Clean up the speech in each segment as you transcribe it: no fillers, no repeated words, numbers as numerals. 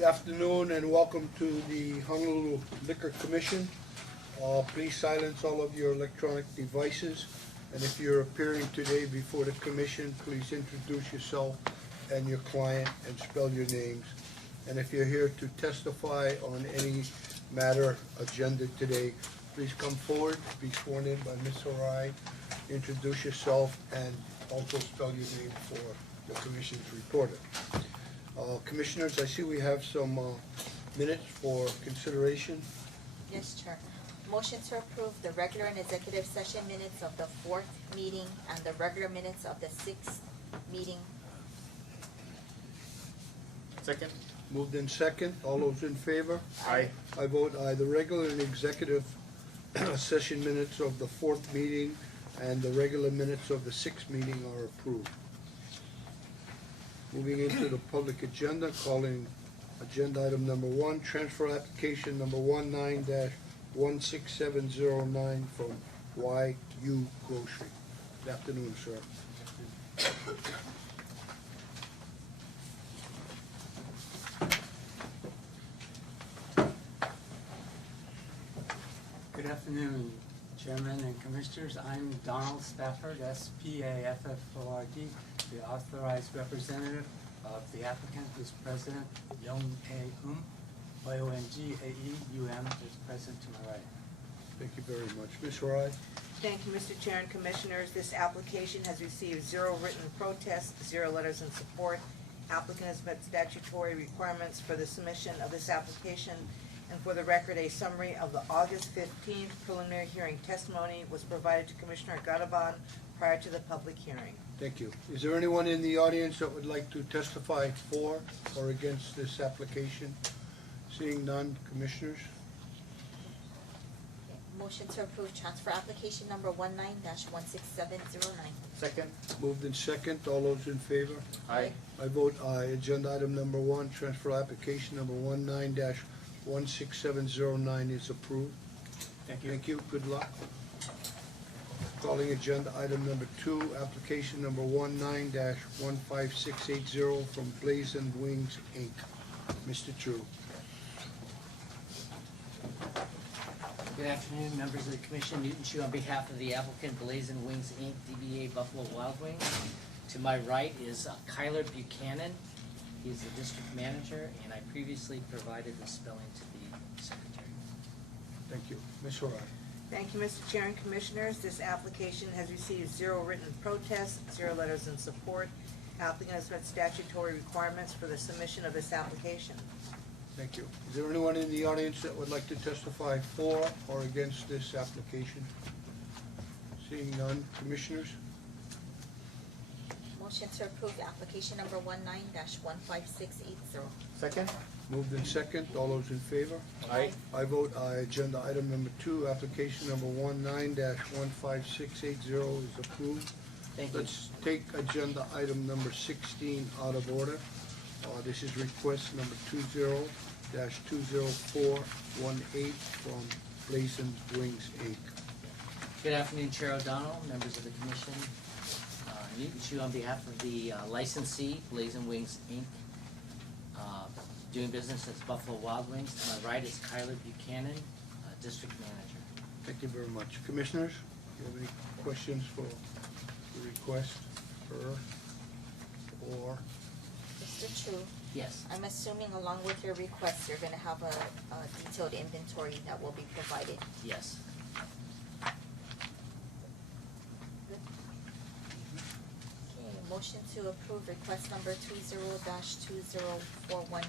Good afternoon and welcome to the Honolulu Liquor Commission. Please silence all of your electronic devices. And if you're appearing today before the commission, please introduce yourself and your client and spell your names. And if you're here to testify on any matter agenda today, please come forward, be sworn in by Ms. Harai, introduce yourself, and also spell your name for the commission's reporter. Commissioners, I see we have some minutes for consideration. Yes, Chair. Motion to approve the regular and executive session minutes of the 4th meeting and the regular minutes of the 6th meeting. Second. Moved in second. All those in favor? Aye. I vote aye. The regular and executive session minutes of the 4th meeting and the regular minutes of the 6th meeting are approved. Moving into the public agenda, calling agenda item number 1, transfer application number 19-16709 from YU Grocery. Good afternoon, sir. Good afternoon, Chairman and Commissioners. I'm Donald Spafford, S-P-A-F-F-O-R-D, the authorized representative of the applicant, who's President Yong-A-Um, Y-O-N-G-A-E-U-M, is present to my right. Thank you very much. Ms. Harai? Thank you, Mr. Chair and Commissioners. This application has received 0 written protests, 0 letters in support. Applicant has met statutory requirements for the submission of this application. And for the record, a summary of the August 15th preliminary hearing testimony was provided to Commissioner Garaban prior to the public hearing. Thank you. Is there anyone in the audience that would like to testify for or against this application? Seeing none, Commissioners? Motion to approve transfer application number 19-16709. Second. Moved in second. All those in favor? Aye. I vote aye. Agenda item number 1, transfer application number 19-16709 is approved. Thank you. Thank you. Good luck. Calling agenda item number 2, application number 19-15680 from Blazing Wings, Inc. Mr. Chu. Good afternoon, members of the commission. Newton Chu on behalf of the applicant Blazing Wings, Inc., DBA Buffalo Wild Wings. To my right is Kyler Buchanan. He's the district manager, and I previously provided the spelling to the secretary. Thank you. Ms. Harai. Thank you, Mr. Chair and Commissioners. This application has received 0 written protests, 0 letters in support. Applicant has met statutory requirements for the submission of this application. Thank you. Is there anyone in the audience that would like to testify for or against this application? Seeing none, Commissioners? Motion to approve application number 19-15680. Second. Moved in second. All those in favor? Aye. I vote aye. Agenda item number 2, application number 19-15680 is approved. Thank you. Let's take agenda item number 16 out of order. This is request number 20-20418 from Blazing Wings, Inc. Good afternoon, Chair O'Donnell, members of the commission. Newton Chu on behalf of the licensee, Blazing Wings, Inc., doing business as Buffalo Wild Wings. To my right is Kyler Buchanan, district manager. Thank you very much. Commissioners, do you have any questions for the request for or? Mr. Chu, Yes. I'm assuming along with your request, you're going to have a detailed inventory that will be provided. Yes. Okay, motion to approve request number 20-20418.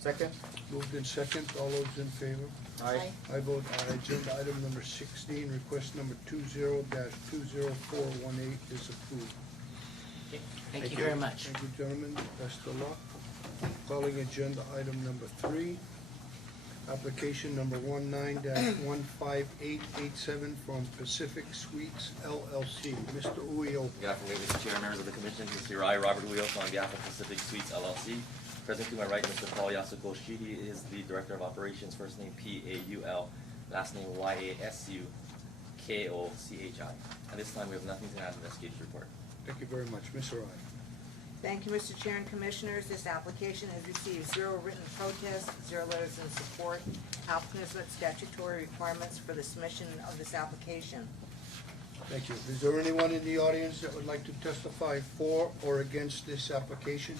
Second. Moved in second. All those in favor? Aye. I vote aye. Agenda item number 16, request number 20-20418 is approved. Okay. Thank you very much. Thank you, gentlemen. Best of luck. Calling agenda item number 3, application number 19-15887 from Pacific Suites LLC. Mr. Uyo. Good afternoon, Mr. Chair, members of the commission. Mr. I, Robert Williams, on behalf of Pacific Suites LLC. Present to my right, Mr. Paul Yasukoshi. He is the Director of Operations, first name P-A-U-L, last name Y-A-S-U-K-O-C-H-I. At this time, we have nothing to add to the investigative report. Thank you very much. Ms. Arai. Thank you, Mr. Chair and Commissioners. This application has received 0 written protests, 0 letters in support. Applicant has met statutory requirements for the submission of this application. Thank you. Is there anyone in the audience that would like to testify for or against this application?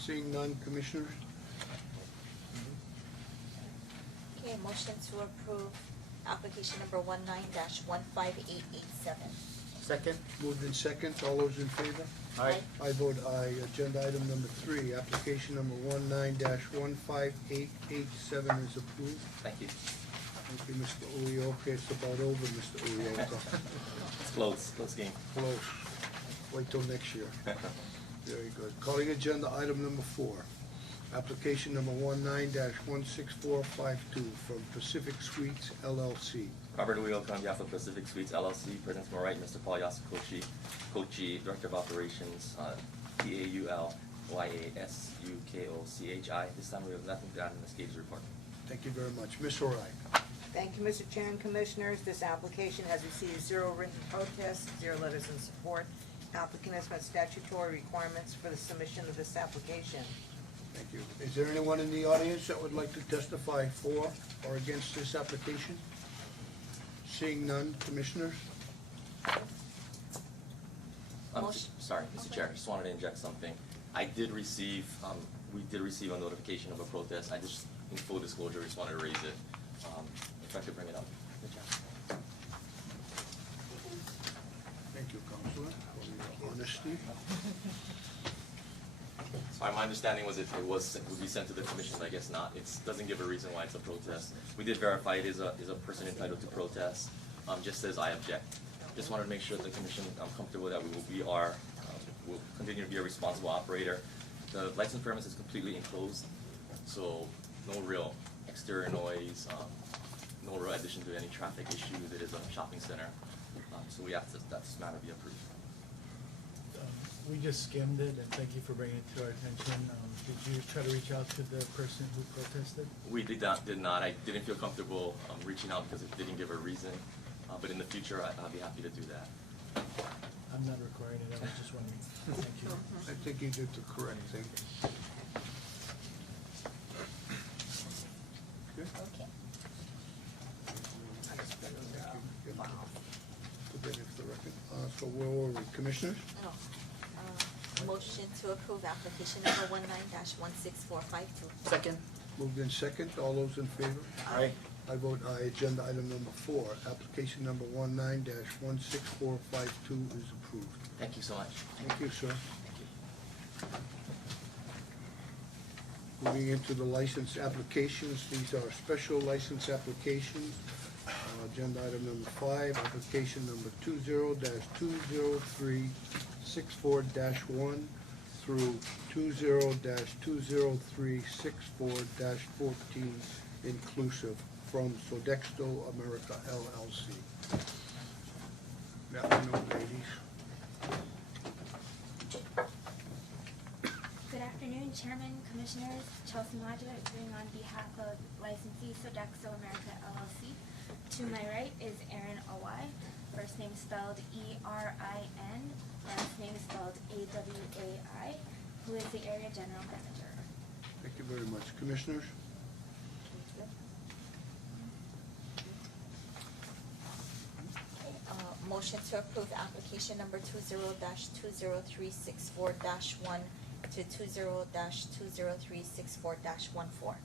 Seeing none, Commissioners? Okay, motion to approve application number 19-15887. Second. Moved in second, all those in favor? Aye. I vote aye. Agenda item number 3, application number 19-15887 is approved. Thank you. Thank you, Mr. Uyoka. It's about over, Mr. Uyoka. It's close game. Close. Wait till next year. Very good. Calling agenda item number 4, application number 19-16452 from Pacific Suites LLC. Robert Uyoka on behalf of Pacific Suites LLC, present to my right, Mr. Paul Yasukoshi, Kochi, Director of Operations, PAULYASUKOCHI. This time we have nothing to add in this case report. Thank you very much. Ms. Orai. Thank you, Mr. Chair and Commissioners. This application has received 0 written protests, 0 letters in support. Applicant has met statutory requirements for the submission of this application. Thank you. Is there anyone in the audience that would like to testify for or against this application? Seeing none, Commissioners? Motion. Sorry, Mr. Chair, just wanted to inject something. I did receive, we did receive a notification of a protest. I just, in full disclosure, just wanted to raise it. If I could bring it up. Good job. Thank you, Counselor, for your honesty. Sorry, my understanding was it would be sent to the commission, but I guess not. It doesn't give a reason why it's a protest. We did verify it is a person entitled to protest. Just says I object. Just wanted to make sure the commission comfortable that we'll continue to be a responsible operator. The license premise is completely enclosed, so no real exterior noise, no real addition to any traffic issue. It is a shopping center, so we ask that this matter be approved. We just skimmed it, and thank you for bringing it to our attention. Did you try to reach out to the person who protested? We did not. I didn't feel comfortable reaching out because it didn't give a reason. But in the future, I'll be happy to do that. I'm not requiring it, I was just wondering. Thank you. I think you did the correct thing. Okay. Okay. Put that into the record. So where were we, Commissioners? No. Motion to approve application number 19-16452. Second. Moved in second, all those in favor? Aye. I vote aye. Agenda item number 4, application number 19-16452 is approved. Thank you so much. Thank you, sir. Thank you. Moving into the license applications, these are special license applications. Agenda item number 5, application number 20-20364-1 through 20-20364-14 inclusive from Sodexo America LLC. Good afternoon, ladies. Good afternoon, Chairman, Commissioners. Chelsea Modula appearing on behalf of licensee Sodexo America LLC. To my right is Aaron Awai, first name spelled E-R-I-N, last name spelled A-W-A-I, who is the area general manager. Thank you very much. Commissioners? Motion to approve application number 20-20364-1 to 20-20364-14.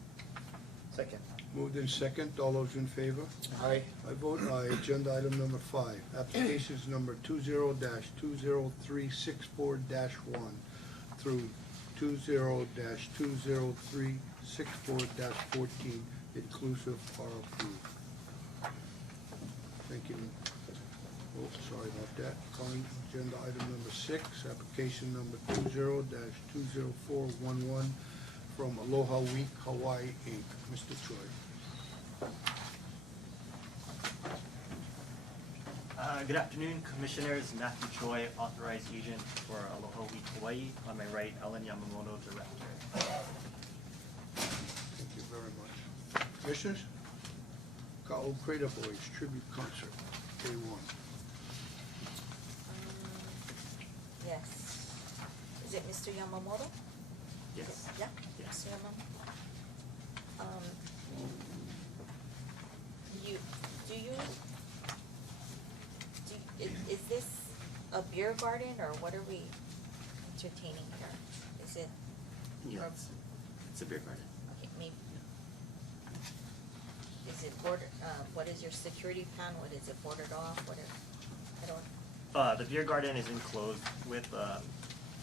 Second. Moved in second, all those in favor? Aye. I vote aye. Agenda item number 5, applications number 20-20364-1 through 20-20364-14 inclusive are approved. Thank you. Oh, sorry about that. Calling agenda item number 6, application number 20-20411 from Aloha Week Hawaii Inc. Mr. Choi. Good afternoon, Commissioners. Matthew Choi, Authorized Agent for Aloha Week Hawaii. On my right, Ellen Yamamoto, Director. Thank you very much. Commissioners? Ka'o Crater Boys Tribute Concert, Day 1. Yes. Is it Mr. Yamamoto? Yes. Yeah, Yes. Mr. Yamamoto. Is this a beer garden or what are we entertaining here? Is it, Yeah, it's a beer garden. okay, maybe, is it bordered, what is your security plan? What is it bordered off? What is, I don't, The beer garden is enclosed with the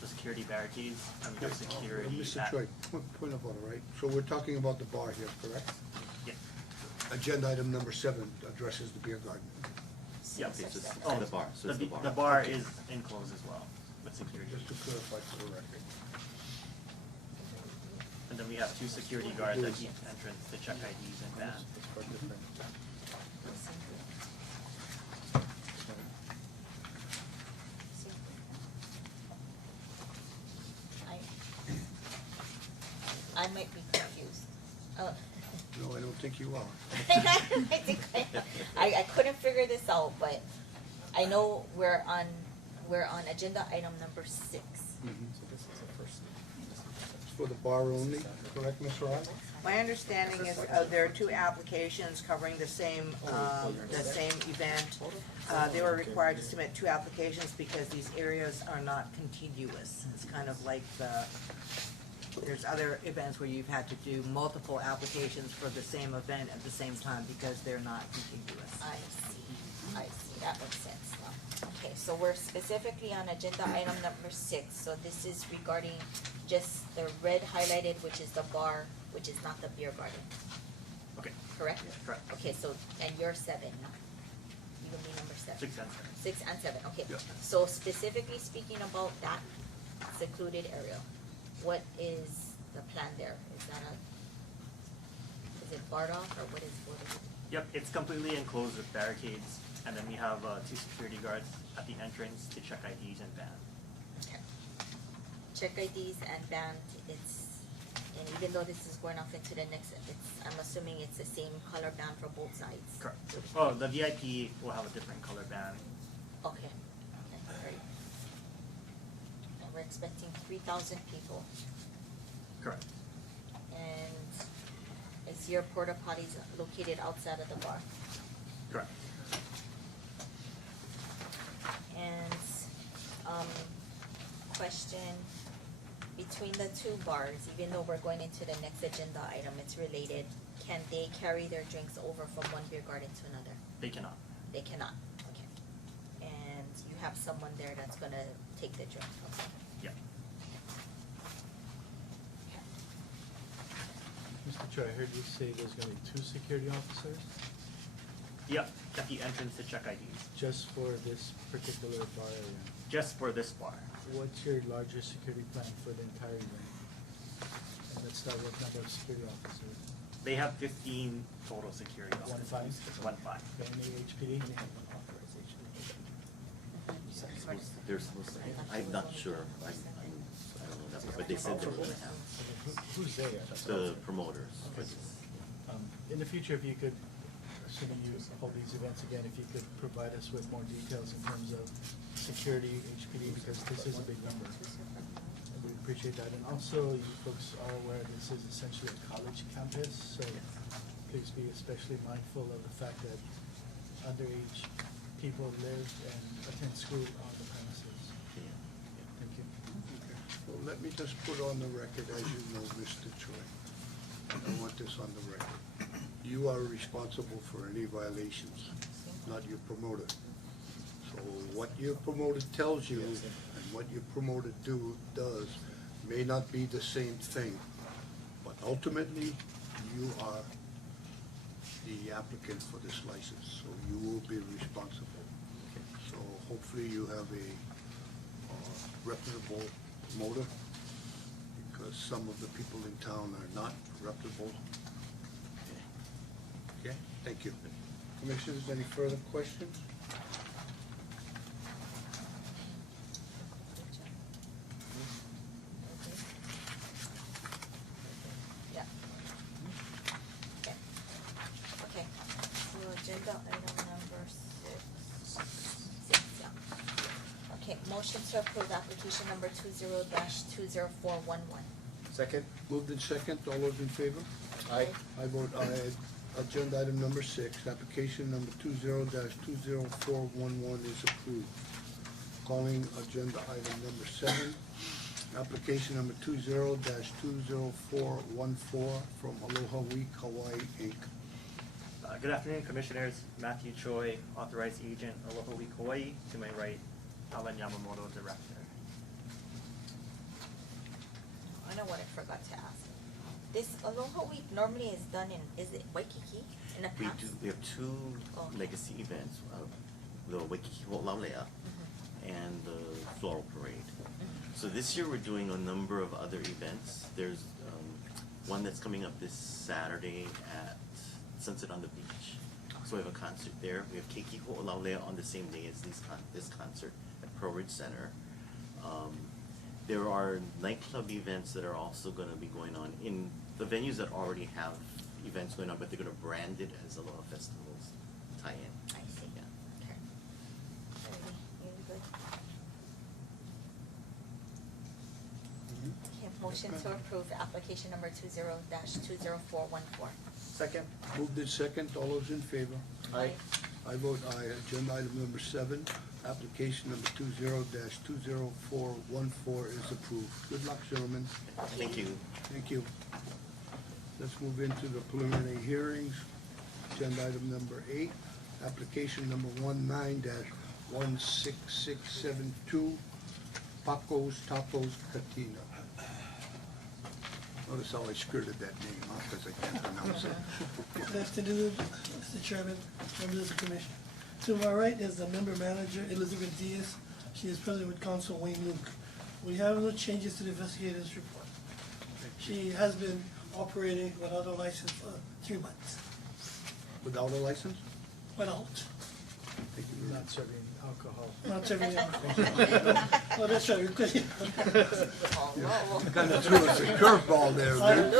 security barricades and we have security Mr. at. Choi, point of order, right? So we're talking about the bar here, correct? Yeah. Agenda item number 7 addresses the beer garden. Yeah, It's just Oh, the bar, so it's the bar. The bar is enclosed as well with security. Just to clarify for the record. And then we have 2 security guards at each entrance to check IDs and ban. It's quite different. I might be confused. No, I don't think you are. I think I couldn't figure this out, but I know we're on agenda item number 6. It's for the bar only, correct, Ms. Rai? My understanding is, there are 2 applications covering the same event. They were required to submit 2 applications because these areas are not contiguous. It's kind of like there's other events where you've had to do multiple applications for the same event at the same time because they're not contiguous. I see, that makes sense now. Okay, so we're specifically on agenda item number 6, so this is regarding just the red highlighted, which is the bar, which is not the beer garden, Okay, correct? correct. Okay, so, and you're 7 now. You can be number 7. 6 and 7. 6 and 7, okay. Yeah. So specifically speaking about that secluded area, what is the plan there? Is it barred off or what is it? Yep, it's completely enclosed with barricades and then we have 2 security guards at the entrance to check IDs and ban. Okay. Check IDs and band, and even though this is going off into the next, I'm assuming it's the same color band for both sides? Correct. Oh, the VIP will have a different color band. Okay, great. And we're expecting 3,000 people, Correct. and is your porta potties located outside of the bar? Correct. And, question, between the 2 bars, even though we're going into the next agenda item, it's related, can they carry their drinks over from one beer garden to another? They cannot. They cannot, okay. And you have someone there that's gonna take the drink, okay. Yeah. Mr. Choi, I heard you say there's gonna be 2 security officers Yep, at the entrance to check IDs. just for this particular bar area. Just for this bar. What's your larger security plan for the entire event? And let's start with number of security officers. They have 15 total security officers. 15? 15. Any HPD? They're supposed to, I'm not sure, I don't know that, but they said they were Who's there? the promoters for this. In the future, if you could, assuming you hold these events again, if you could provide us with more details in terms of security, HPD, because this is a big number. And we appreciate that. And also, you folks are aware this is essentially a college campus, so please be especially mindful of the fact that underage people live and attend school on the premises. Thank you. Well, let me just put on the record, as you know, Mr. Choi, and I want this on the record. You are responsible for any violations, not your promoter. So what your promoter tells you and what your promoter does may not be the same thing, but ultimately, you are the applicant for this license, so you will be responsible. So hopefully you have a reputable promoter, because some of the people in town are not reputable. Okay, thank you. Commissioners, any further questions? Yeah. Okay. Okay, so agenda item number 6. 6, yeah. Okay, motion motion to approve application number 20-20411. Second. Moved in second, all those in favor? Aye. I vote aye. Agenda item number 6, application number 20-20411 is approved. Calling agenda item number 7, application number 20-20414 from Aloha Week Hawaii, Inc. Good afternoon, Commissioners. Matthew Choi, Authorized Agent, Aloha Week Hawaii. To my right, Alan Yamamoto, Director. I know what I forgot to ask. This Aloha Week normally is done in, is it Waikiki in the We past? do, we have two Oh. legacy events, the Waikiki Ho'olaulea and the Floral Parade. So this year we're doing a number of other events. There's one that's coming up this Saturday at Sunset on the Beach. So we have a concert there. We have Keiki Ho'olaulea on the same day as this concert at Pearl Ridge Center. There are nightclub events that are also going to be going on in the venues that already have events going on, but they're going to brand it as Aloha Festivals tie-in. I see. Yeah. Okay. Really good. Okay, motion to approve application number 20-20414. Second. Moved in second, all those in favor? Aye. I vote aye. Agenda item number 7, application number 20-20414 is approved. Good luck, gentlemen. Thank you. Thank you. Let's move into the preliminary hearings. Agenda item number 8, application number 19-16672, Paco's Tacos Katina. Notice how I skirted that name, huh, because I can't pronounce it. Good afternoon, Mr. Chairman, members of the commission. To my right is the member manager, Elizabeth Diaz. She is present with counsel Wayne Luke. We have no changes to the investigator's report. She has been operating without a license for 3 months. Without a license? Without, Thank you very Not much. serving alcohol. not serving alcohol. Well, that's right, because Oh, whoa. Kind of threw us a curveball there, man.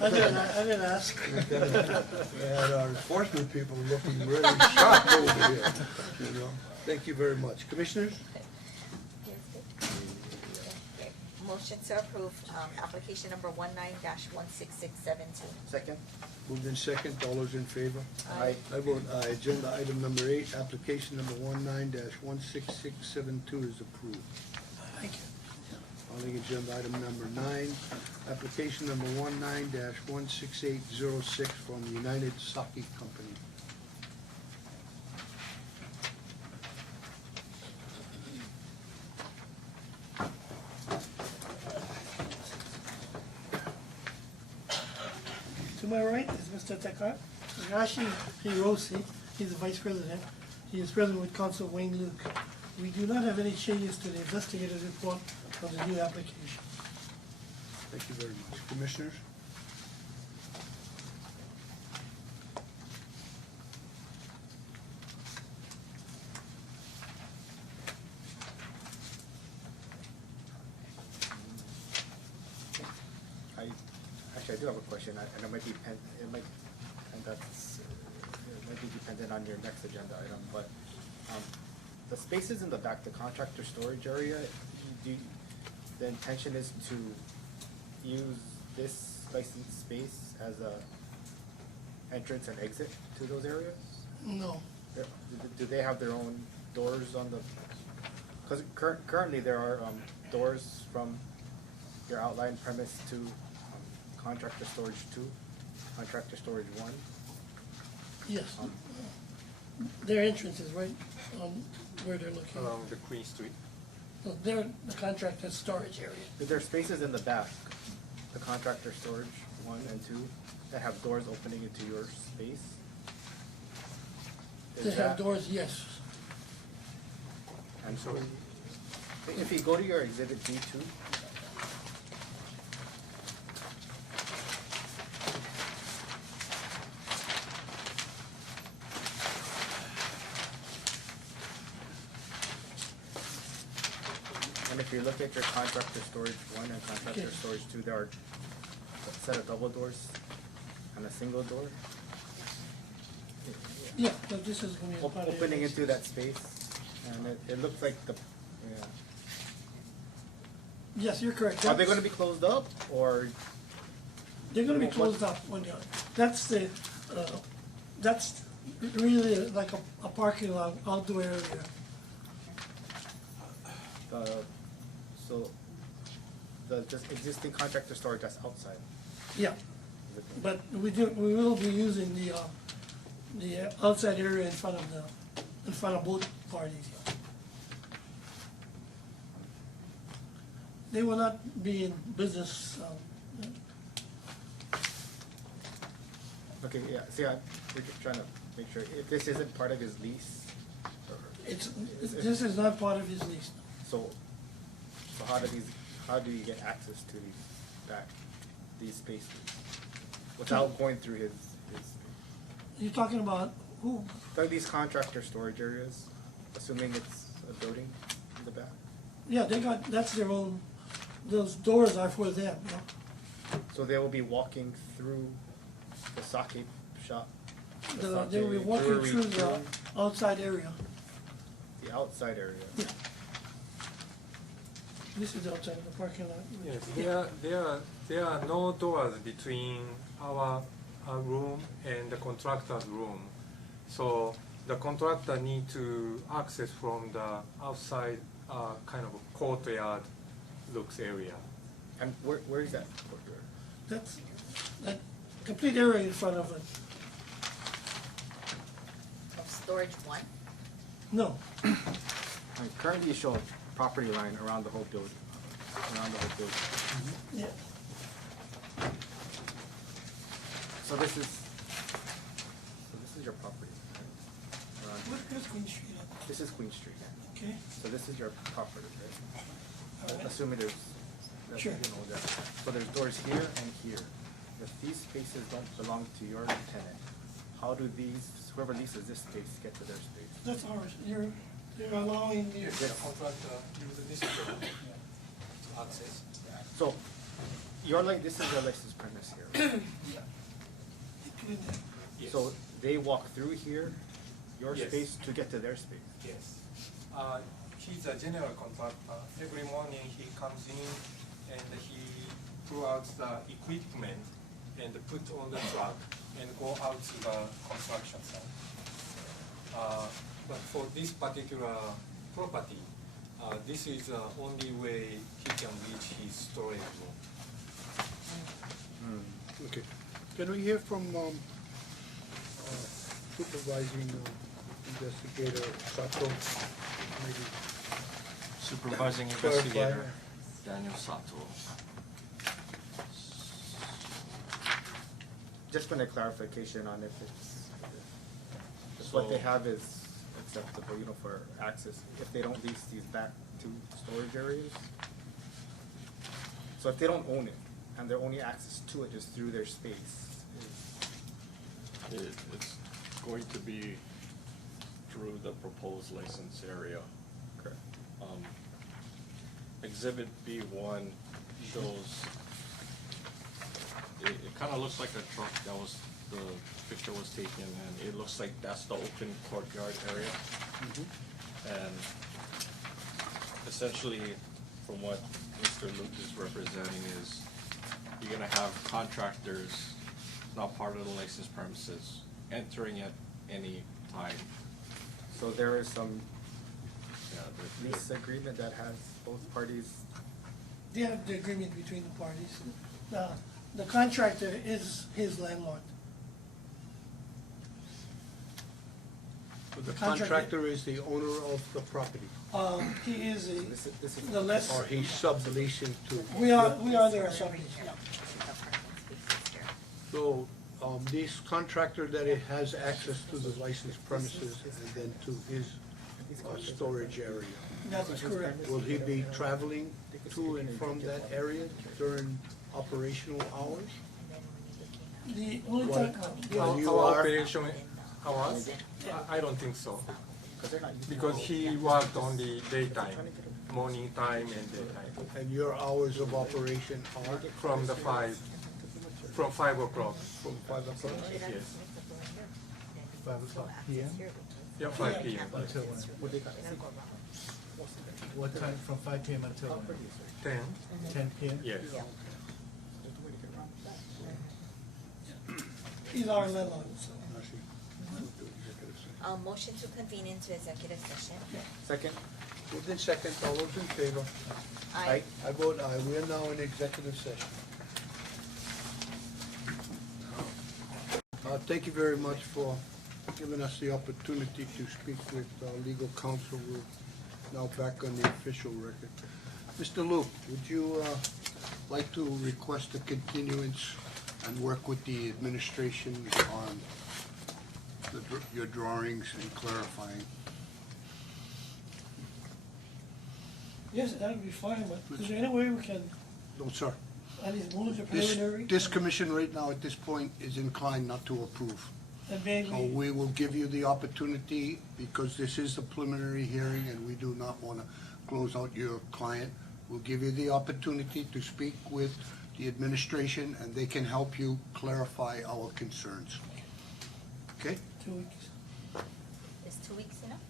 I didn't ask. We had our enforcement people looking really sharp over here, you know. Thank you very much. Commissioners? Yes, good. Okay. Motion to approve, application number 19-16672. Second. Moved in second, all those in favor? Aye. I vote aye. Agenda item number 8, application number 19-16672 is approved. Thank you. Calling agenda item number 9, application number 19-16806 from United Sake Company. To my right is Mr. Takashi Hiroshi. He's the vice president. He is present with counsel Wayne Luke. We do not have any changes to the investigator's report on the new application. Thank you very much. Commissioners? I do have a question, and it might be, it might be dependent on your next agenda item, but, the spaces in the back, the contractor storage area, the intention is to use this licensed space as a entrance and exit to those areas? No, Do they have their own doors on the, because currently there are, doors from your outline premise to, contractor storage 2, contractor storage 1. yes. Their entrance is right on where they're located. The Queen Street. No, they're the contractor's storage area. But there are spaces in the back, the contractor storage 1 and 2, that have doors opening into your space. They have doors, yes. And so, if you go to your exhibit B2, and if you look at your contractor storage 1 and contractor Okay. storage 2, there are a set of double doors and a single door Yeah, but this is gonna be a part of your opening into license. that space, and it looks like the, yeah. Yes, you're correct. Are they gonna be closed up, or They're gonna be What- closed up when they're, that's really like a parking lot, outdoor area. so the existing contractor storage that's outside? Yeah, but we will be using the outside area in front of both parties. They will not be in business, Okay, yeah, see, we're just trying to make sure, if this isn't part of his lease, this is not part of his lease. so how do you get access to these spaces? Without going through his, You're talking about who? like these contractor storage areas, assuming it's a building in the back? Yeah, that's their own, those doors are for them, yeah. So they will be walking through the sake shop? They will be sake walking brewery through the through outside area. the outside area? Yeah. This is outside the parking lot. Yes, there are no doors between our room and the contractor's room. So the contractor need to access from the outside kind of courtyard looks area. And where is that courtyard? That's that complete area in front of it. Of storage one? No, And currently you show a property line around the whole building, yeah, So this is your property, right? Around here. where's Queen Street at? This is Queen Street. Okay, So this is your property, right? Alright. Assuming there's, Sure. so there's doors here and here. If these spaces don't belong to your tenant, how do whoever leases this space get to their space? that's ours. You're allowing the. Yes. Contractor use this door to access. So, this is your license premise here. Yes. So they walk through here, your Yes. space, to get to their space. Yes. He's a general contractor. Every morning he comes in and he pull out the equipment and put on the truck and go out to the construction site. But for this particular property, this is the only way he can reach his storage room. Okay. Can we hear from supervising investigator Sato? Maybe Supervising clarify. investigator Daniel Sato. Just for a clarification on if what they have is acceptable, for access, if they don't lease these back to storage areas. So if they don't own it, and their only access to it is through their space, It's going to be through the proposed license area. correct? Exhibit B1 shows, it kind of looks like a truck the picture was taken, and it looks like that's the open courtyard area. And essentially, from what Mr. Luke is representing is, you're gonna have contractors, not part of the licensed premises, entering at any time. So there is some Yeah, lease agreement that has both parties. They have the agreement between the parties. The contractor is his landlord. The Contractor- contractor is the owner of the property, He is This is the less, or he's subleasing to. we are their sublease, yeah. So, this contractor that it has access to the licensed premises and then to his storage area. That is correct. Will he be traveling to and from that area during operational hours? The only What? time, Well, you Our are- operation hours? I don't think so, because he worked only daytime, morning time and daytime, And your hours of operation are from 5 o'clock. from 5 o'clock? Yes. 5 o'clock PM? Yeah, 5 p.m. Until when? What they got? What time, from 5 p.m. until when? 10. 10 p.m.? Yes. Yeah. He's our landlord, so. Motion to convene into executive session. Second? Moved in second, all those in favor? Aye. I vote aye. We are now in executive session. Thank you very much for giving us the opportunity to speak with legal counsel. We're now back on the official record. Mr. Luke, would you like to request a continuance and work with the administration on your drawings and clarifying? Yes, that would be fine, but is there any way we can No, sir. at least move the This, preliminary? this commission right now at this point is inclined not to approve. And maybe, So we will give you the opportunity, because this is a preliminary hearing and we do not want to close out your client. We'll give you the opportunity to speak with the administration and they can help you clarify our concerns. Okay? 2 weeks. Is 2 weeks enough?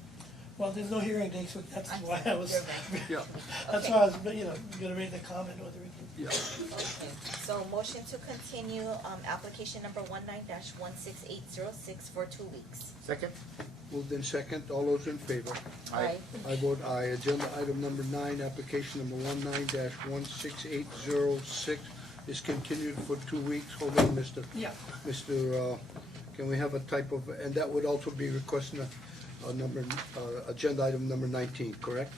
Well, there's no hearing date, so that's I'm why I sorry, was, you're right. Yeah. that's why I was, gonna make the comment whether we can. Yeah. Okay, so motion to continue, application number 19-16806 for 2 weeks. Second? Moved in second, all those in favor? Aye. I vote aye. Agenda item number 9, application number 19-16806 is continued for 2 weeks. Hold on, Mr. Yeah. Mr., can we have a type of, and that would also be requesting a number, agenda item number 19, correct?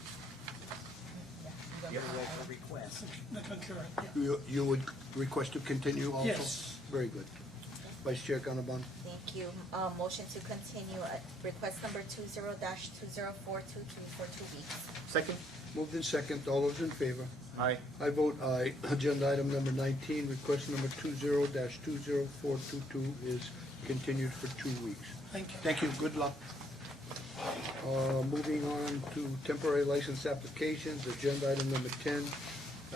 The concurrent, yeah. You would request to continue also? Yes. Very good. Vice Chair Gannabon? Thank you. Motion to continue, request number 20-20422 for 2 weeks. Second? Moved in second, all those in favor? Aye. I vote aye. Agenda item number 19, request number 20-20422 is continued for 2 weeks. Thank you. Thank you, good luck. Moving on to temporary license applications, agenda item number 10,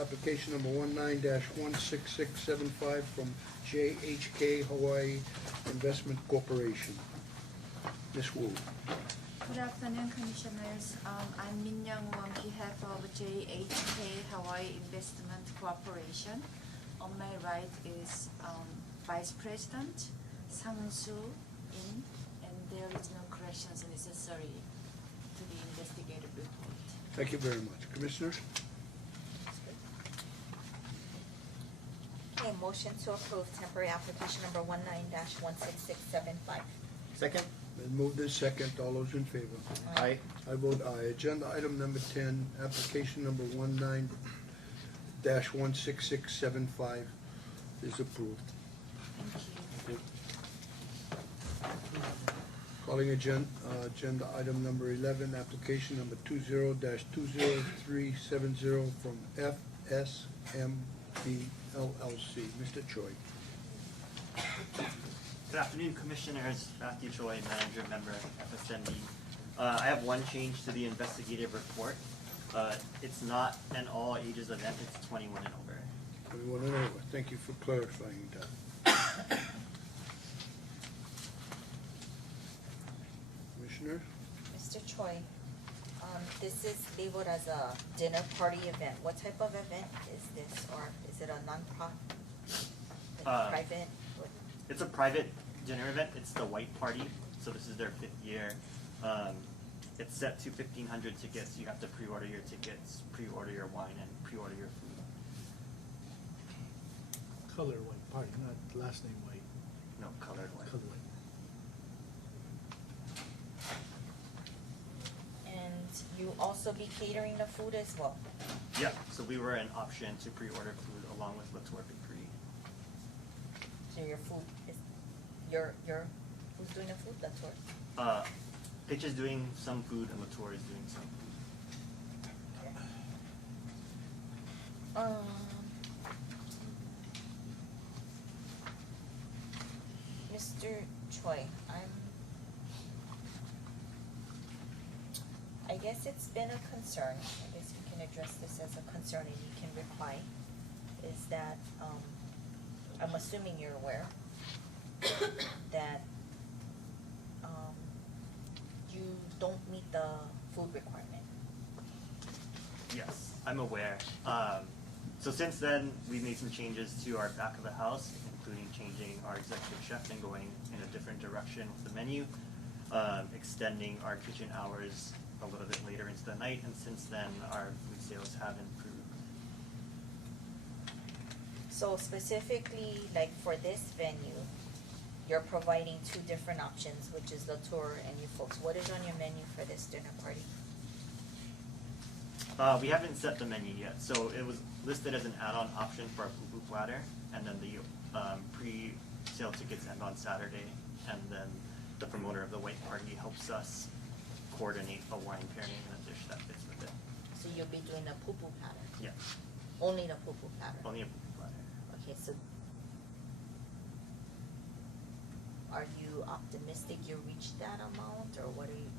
application number 19-16675 from JHK Hawaii Investment Corporation. Ms. Wu. Good afternoon, Commissioners. I'm Min Young on behalf of JHK Hawaii Investment Corporation. On my right is Vice President Sang-Soo In, and there is no corrections necessary to the investigative report. Thank you very much. Commissioners? Okay, motion to approve temporary application number 19-16675. Second? Been moved in second, all those in favor? Aye. I vote aye. Agenda item number 10, application number 19-16675 is approved. Thank you. Calling agenda item number 11, application number 20-20370 from FSMB LLC. Mr. Choi. Good afternoon, Commissioners. Matthew Choi, Manager, Member, FSMB. I have one change to the investigative report. It's not an all ages event, it's 21 and over. 21 and over. Thank you for clarifying that. Commissioner? Mr. Choi, this is labeled as a dinner party event. What type of event is this, or is it a non-profit, private? What- It's a private dinner event. It's the White Party, so this is their 5th year. It's set to 1,500 tickets. You have to pre-order your tickets, pre-order your wine, and pre-order your food. Color white party, not last name white, No, colored wine. color white. And you also be catering the food as well? Yeah, so we were an option to pre-order food along with Latour Bakery. So your food is, who's doing the food? That's what? Pitch is doing some food and Latour is doing some food. Mr. Choi, I guess it's been a concern, I guess we can address this as a concern and you can reply, is that, I'm assuming you're aware that, you don't meet the food requirement. Yes, I'm aware. So since then, we've made some changes to our back of the house, including changing our executive chef and going in a different direction with the menu, extending our kitchen hours a little bit later into the night, and since then, our food sales have improved. So specifically, like for this venue, you're providing two different options, which is the tour and you folks. What is on your menu for this dinner party? We haven't set the menu yet, so it was listed as an add-on option for our poo-poo platter, and then the pre-sale tickets end on Saturday, and then the promoter of the white party helps us coordinate a wine pairing and a dish that fits with it. So you'll be doing the poo-poo platter? Yeah, Only the poo-poo platter? only a poo-poo platter. Okay, so are you optimistic you'll reach that amount, or what are you,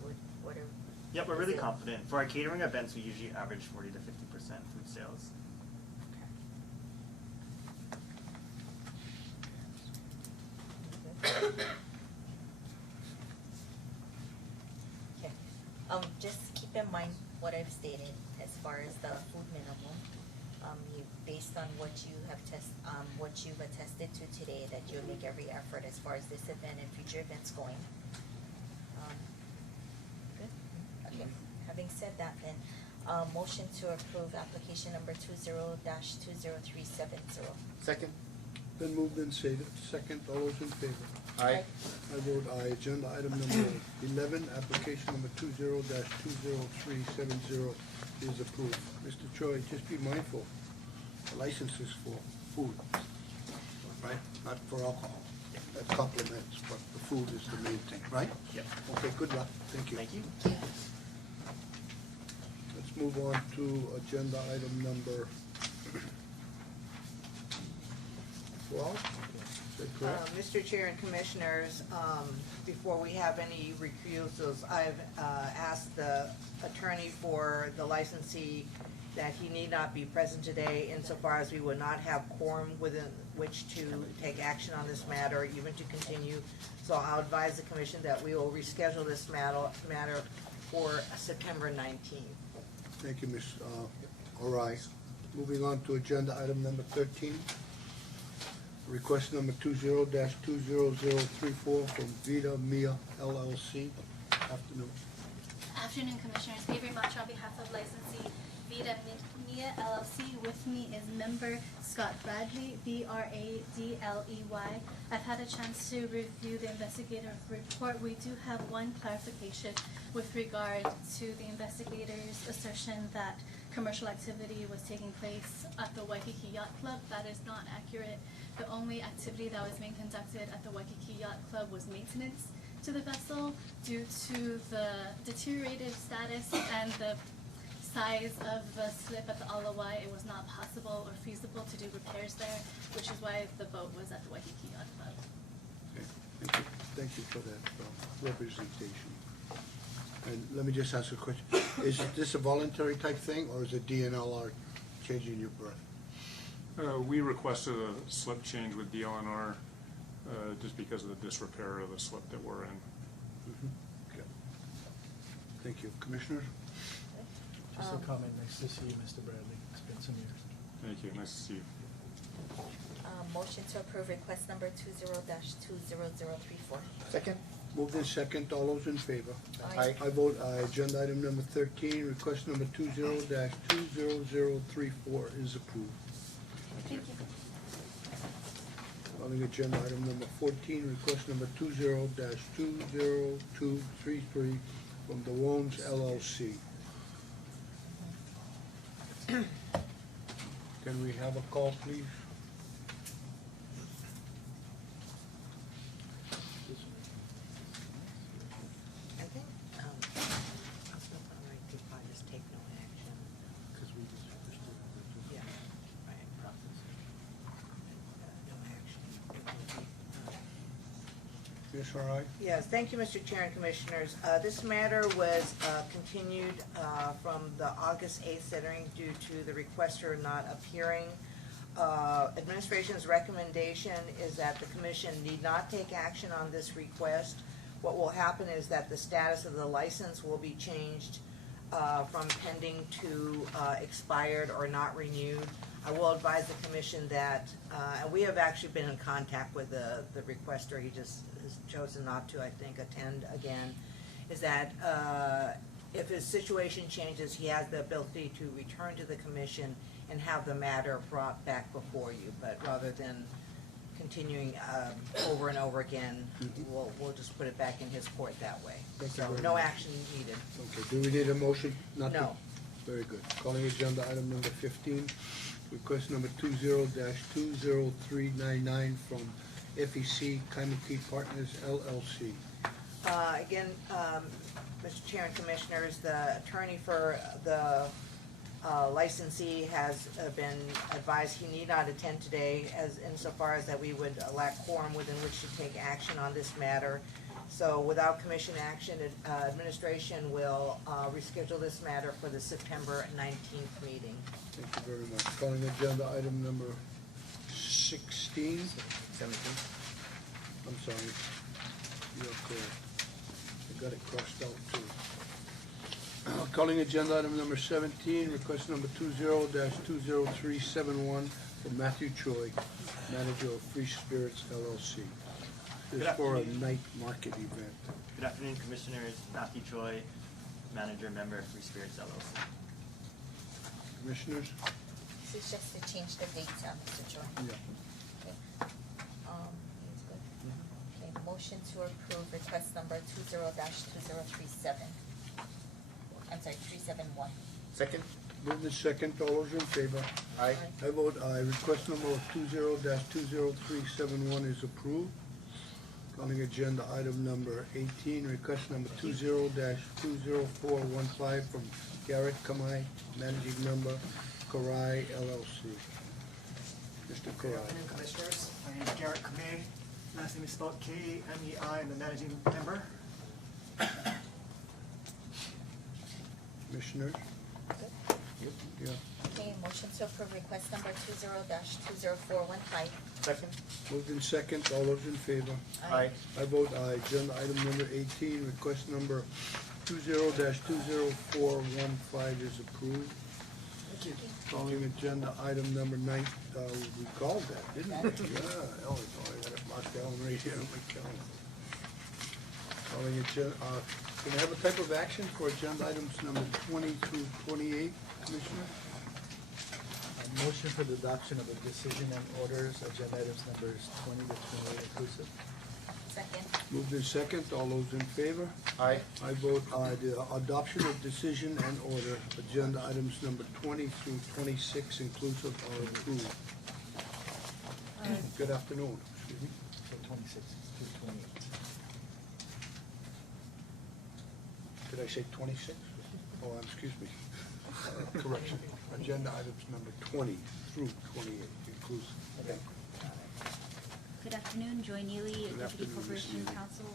what are? Yep, we're is really it- confident. For our catering events, we usually average 40 to 50% food sales. Okay, just keep in mind what I've stated as far as the food minimum. Based on what you have what you've attested to today, that you'll make every effort as far as this event and future events going. Good, okay, having said that then, motion to approve application number 20-20370. Second? Been moved and second, all those in favor? Aye. I vote aye. Agenda item number 11, application number 20-20370 is approved. Mr. Choi, just be mindful, the license is for food, right? Not for alcohol. That complements, but the food is the main thing, right? Yep. Okay, good luck. Thank you. Thank you. Let's move on to agenda item number 12. Is that correct? Mr. Chair and Commissioners, before we have any recusals, I've asked the attorney for the licensee that he need not be present today insofar as we would not have quorum within which to take action on this matter, even to continue. So I'll advise the Commission that we will reschedule this matter for September 19th. Thank you, Ms. Orai. Moving on to agenda item number 13. Request number 20-20034 from Vita Mia LLC. Afternoon. Afternoon, Commissioners. Avery Macho on behalf of licensee Vita Mia LLC. With me is member Scott Bradley, BRADLEY. I've had a chance to review the investigative report. We do have one clarification with regard to the investigator's assertion that commercial activity was taking place at the Waikiki Yacht Club. That is not accurate. The only activity that was being conducted at the Waikiki Yacht Club was maintenance to the vessel. Due to the deteriorated status and the size of the slip at the Alawai, it was not possible or feasible to do repairs there, which is why the boat was at the Waikiki Yacht Club. Okay, thank you. Thank you for that representation. And let me just ask a question. Is this a voluntary type thing, or is it DNLR changing your berth? We requested a slip change with DLNR just because of the disrepair of the slip that we're in. Okay. Thank you. Commissioners? Just a comment, nice to see you, Mr. Bradley. It's been some years. Thank you. Nice to see you. Motion to approve request number 20-20034. Second? Moved in second, all those in favor? Aye. I vote aye. Agenda item number 13, request number 20-20034 is approved. Thank you. Calling agenda item number 14, request number 20-20233 from the Wones LLC. Can we have a call, please? I think, it's not right to probably just take no action. Because we just Yeah, right, process. No action. Yes, all right. Yes, thank you, Mr. Chair and Commissioners. This matter was continued from the August 8th setting due to the requester not appearing. Administration's recommendation is that the Commission need not take action on this request. What will happen is that the status of the license will be changed from pending to expired or not renewed. I will advise the commission that, and we have actually been in contact with the requester, he just has chosen not to, I think, attend again, is that if his situation changes, he has the ability to return to the commission and have the matter brought back before you, but rather than continuing over and over again, we'll just put it back in his court that way. Thank you So very no much. action needed. Okay, do we need a motion? Not to- No. Very good. Calling agenda item number 15, request number 20-20399 from FEC Kaimuki Partners LLC. Again, Mr. Chair and Commissioners, the attorney for the licensee has been advised he need not attend today as insofar as that we would lack quorum within which to take action on this matter. So without commission action, administration will reschedule this matter for the September 19th meeting. Thank you very much. Calling agenda item number 16. 17. I'm sorry. You're correct. I got it crossed out too. Calling agenda item number 17, request number 20-20371 from Matthew Choi, manager of Free Spirits LLC. This is Good for a afternoon. night market event. Good afternoon, Commissioners. Matthew Choi, manager, member of Free Spirits LLC. Commissioners? This is just to change the dates, Mr. Choi. Yeah. Okay. It's good. Okay, motion to approve request number 20-2037. I'm sorry, 371. Second? Moved in second, all those in favor? Aye. I vote aye. Request number 20-20371 is approved. Calling agenda item number 18, request number 20-20415 from Garrett Kamai, managing member, Karai LLC. Mr. Good Karai. afternoon, Commissioners. My name is Garrett Kamei. Last name is spelled K-M-E-I. I'm the managing member. Commissioners? Yeah. Okay, motion to approve request number 20-20415. Second? Moved in second, all those in favor? Aye. I vote aye. Agenda item number 18, request number 20-20415 is approved. Thank you. Calling agenda item number 9, we called that, didn't we? Yeah, oh, I got it marked down right here on my calendar. Calling agenda, can I have a type of action for agenda items number 20 through 28, Commissioner? A motion for the adoption of a decision and orders, agenda items numbers 20 to 28 inclusive. Second. Moved in second, all those in favor? Aye. I vote aye. The adoption of decision and order, agenda items number 20 through 26 inclusive are approved. Good afternoon. Excuse me. So 26 to 28. Did I say 26? Oh, excuse me. Correction. Agenda items number 20 through 28 inclusive. Okay. Good afternoon, Joy Neely, Good Deputy afternoon, Ms. Corporation Neely. Counsel,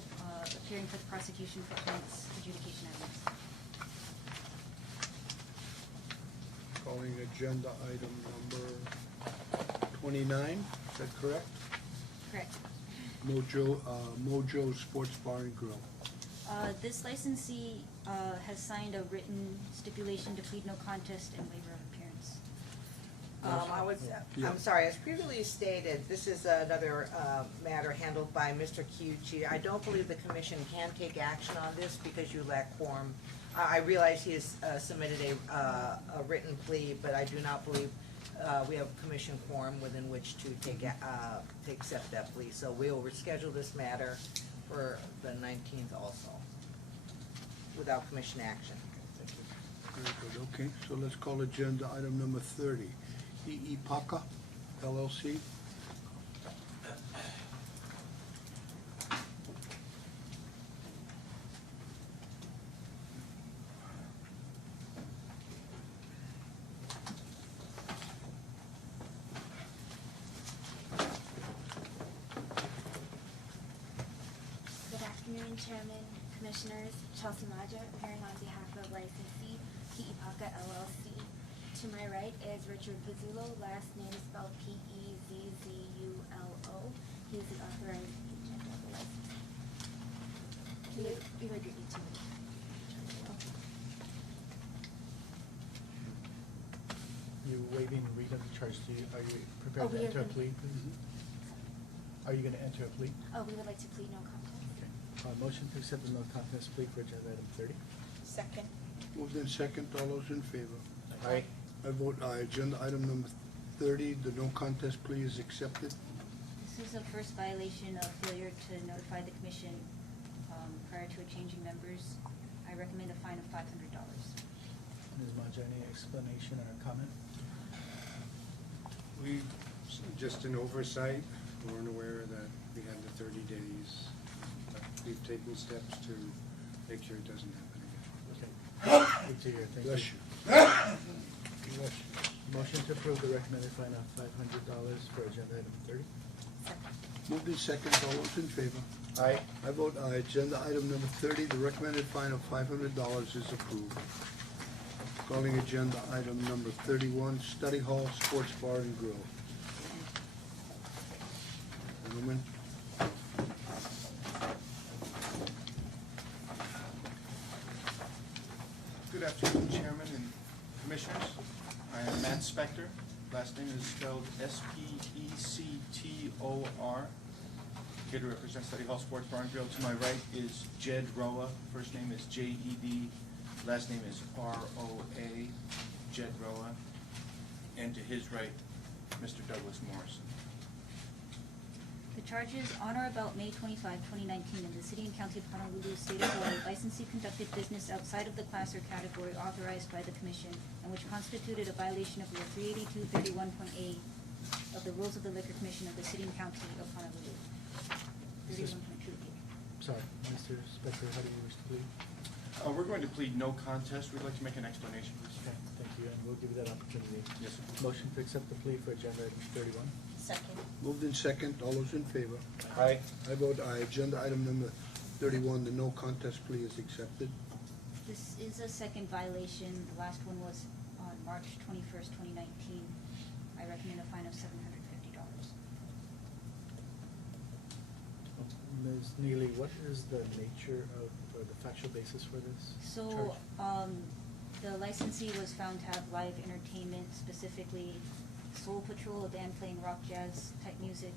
appearing for the prosecution for claims adjudication items. Calling agenda item number 29, is that correct? Correct. Mojo Sports Bar and Grill. This licensee has signed a written stipulation to plead no contest and waiver of appearance. I'm sorry, as previously stated, this is another matter handled by Mr. Kyuchi. I don't believe the commission can take action on this because you lack quorum. I realize he has submitted a written plea, but I do not believe we have commission quorum within which to accept that plea. So we will reschedule this matter for the 19th also, without commission action. Very good, okay. So let's call agenda item number 30. Paka LLC. Good afternoon, Chairman, Commissioners. Chelsea Maja, appearing on behalf of licensee Pi'ipaka LLC. To my right is Richard Pizzulo, last name is spelled P-E-Z-Z-U-L-O. He is the authorized agent of the license. We would agree to it. you waiving read of the charge, are you Oh, prepared we to are enter a gonna- plea, please? Are you gonna enter a plea? Oh, we would like to plead no contest. Okay. Motion to accept the no contest plea for agenda item 30. Second. Moved in second, all those in favor? Aye. I vote aye. Agenda item number 30, the no contest plea is accepted. This is a first violation of failure to notify the commission prior to a change in members. I recommend a fine of $500. Ms. Maja, any explanation or comment? We, just an oversight, we weren't aware that we had the 30 days, but we've taken steps to make sure it doesn't happen again. Okay. Good to hear, thank you. Bless you. Bless you. Motion to approve the recommended fine of $500 for agenda item 30. Moved in second, all those in favor? Aye. I vote aye. Agenda item number 30, the recommended fine of $500 is approved. Calling agenda item number 31, Study Hall Sports Bar and Grill. Gentlemen. Good afternoon, Chairman and Commissioners. I am Matt Spector. Last name is spelled S-P-E-C-T-O-R. Here to represent Study Hall Sports Bar and Grill. To my right is Jed Roa. First name is J-E-D. Last name is R-O-A. Jed Roa. And to his right, Mr. Douglas Morrison. The charges on or about May 25, 2019, in the city and county of Honolulu, state of Hawaii, licensee conducted business outside of the class or category authorized by the commission, and which constituted a violation of Rule 382-31.A of the Rules of the Liquor Commission of the city and county of Honolulu. 31.2A. Sorry, Mr. Spector, how do you wish to plead? We're going to plead no contest. We'd like to make an explanation, please. Okay, thank you, and we'll give you that opportunity. Yes, sir. Motion to accept the plea for agenda item 31. Second. Moved in second, all those in favor? Aye. I vote aye. Agenda item number 31, the no contest plea is accepted. This is a second violation. The last one was on March 21st, 2019. I recommend a fine of $750. Ms. Neely, what is the nature of, or the factual basis for this So, charge? the licensee was found to have live entertainment, specifically Soul Patrol, a band playing rock jazz type music,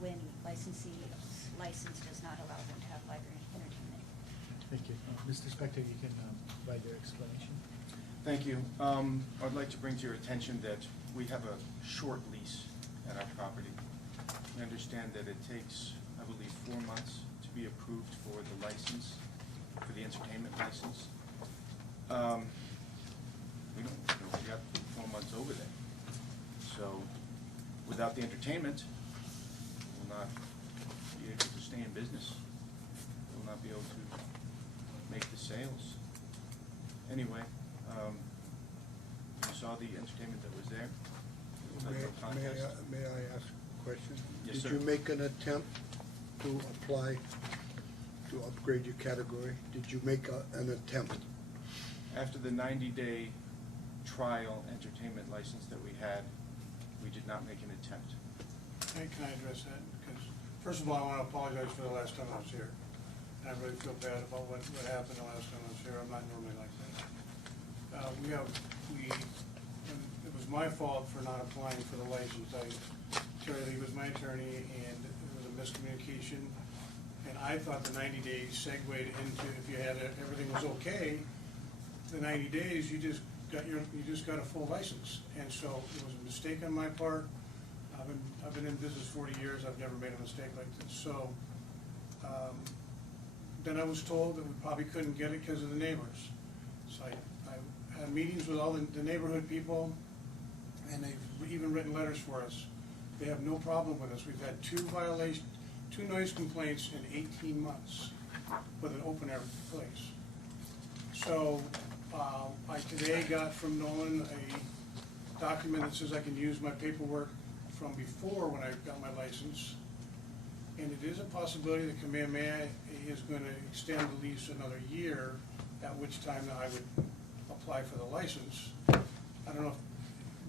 when licensee's license does not allow them to have live entertainment. Thank you. Mr. Spector, you can provide your explanation. Thank you. I'd like to bring to your attention that we have a short lease at our property. We understand that it takes, I believe, 4 months to be approved for the license, for the entertainment license. We got 4 months over there. So without the entertainment, we'll not be able to stay in business. We'll not be able to make the sales. Anyway, you saw the entertainment that was there. May I ask a question? Yes, sir. Did you make an attempt to apply to upgrade your category? Did you make an attempt? After the 90-day trial entertainment license that we had, we did not make an attempt. Hey, can I address that? Because, first of all, I want to apologize for the last time I was here. And I really feel bad about what happened the last time I was here. I'm not normally like that. It was my fault for not applying for the license. Terry Lee was my attorney, and it was a miscommunication. And I thought the 90 days segued into, if you had, everything was okay, the 90 days, you just got a full license. And so it was a mistake on my part. I've been in business 40 years. I've never made a mistake like this. So then I was told that we probably couldn't get it because of the neighbors. So I had meetings with all the neighborhood people, and they've even written letters for us. They have no problem with us. We've had 2 noise complaints in 18 months with an open air place. So I today got from Nolan a document that says I can use my paperwork from before when I got my license. And it is a possibility that Kamehameha is going to extend the lease another year, at which time I would apply for the license. I don't know if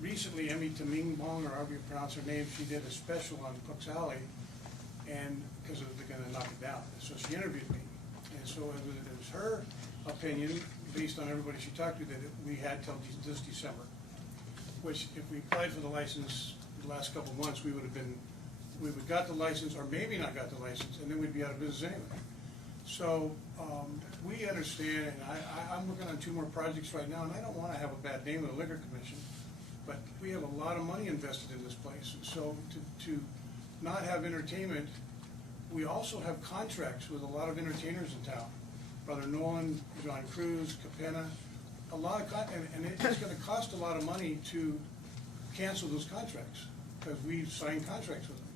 recently Emmy Tamingbong, or however you pronounce her name, she did a special on Cook's Alley, and because they're going to knock it down. So she interviewed me. And so it was her opinion, based on everybody she talked to, that we had till this December. which if we applied for the license the last couple of months, we would have got the license, or maybe not got the license, and then we'd be out of business anyway. So, we understand, and I'm working on 2 more projects right now, and I don't wanna have a bad name with the Liquor Commission, but we have a lot of money invested in this place. So to not have entertainment, we also have contracts with a lot of entertainers in town. Brother Nolan, John Cruz, Capena, a lot of, and it's gonna cost a lot of money to cancel those contracts, because we've signed contracts with them.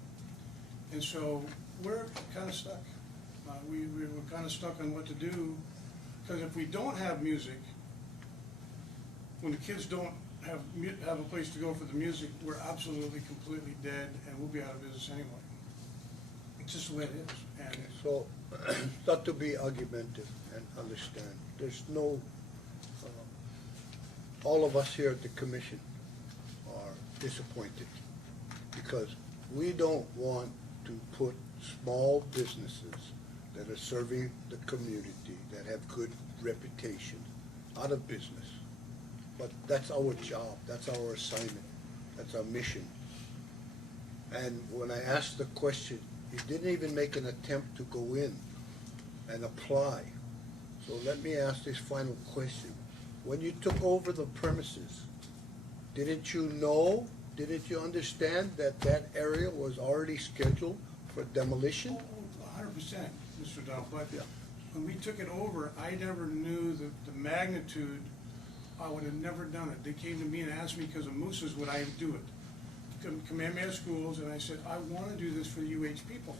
And so, we're kinda stuck. We're kinda stuck on what to do, because if we don't have music, when the kids don't have a place to go for the music, we're absolutely completely dead, and we'll be out of business anyway. It's just the way it is, and So, not to be argumentative and understand, there's no, all of us here at the commission are disappointed because we don't want to put small businesses that are serving the community, that have good reputation, out of business. But that's our job, that's our assignment, that's our mission. And when I asked the question, you didn't even make an attempt to go in and apply. So let me ask this final question. When you took over the premises, didn't you know, didn't you understand that that area was already scheduled for demolition? 100%, Mr. Dow, but when we took it over, I never knew the magnitude. I would have never done it. They came to me and asked me because of mooses, would I do it? Kamehameha Schools, and I said, I want to do this for the UH people.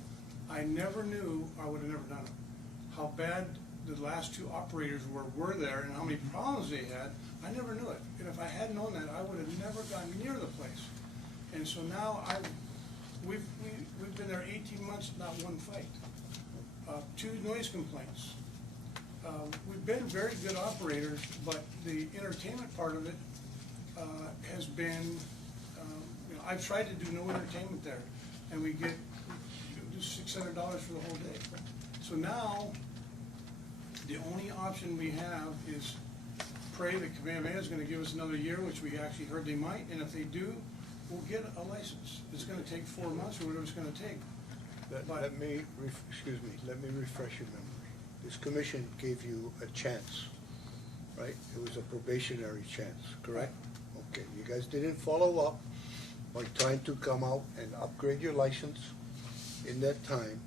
I never knew, I would have never done it. How bad the last 2 operators were there and how many problems they had, I never knew it. And if I had known that, I would have never gotten near the place. And so now we've been there 18 months, not one fight. 2 noise complaints. We've been very good operators, but the entertainment part of it has been, I've tried to do no entertainment there, and we get just $600 for the whole day. So now, the only option we have is pray that Kamehameha is gonna give us another year, which we actually heard they might, and if they do, we'll get a license. It's gonna take 4 months or whatever it's gonna take. Let me refresh your memory. This commission gave you a chance, right? It was a probationary chance, correct? Okay, you guys didn't follow up by trying to come out and upgrade your license in that time.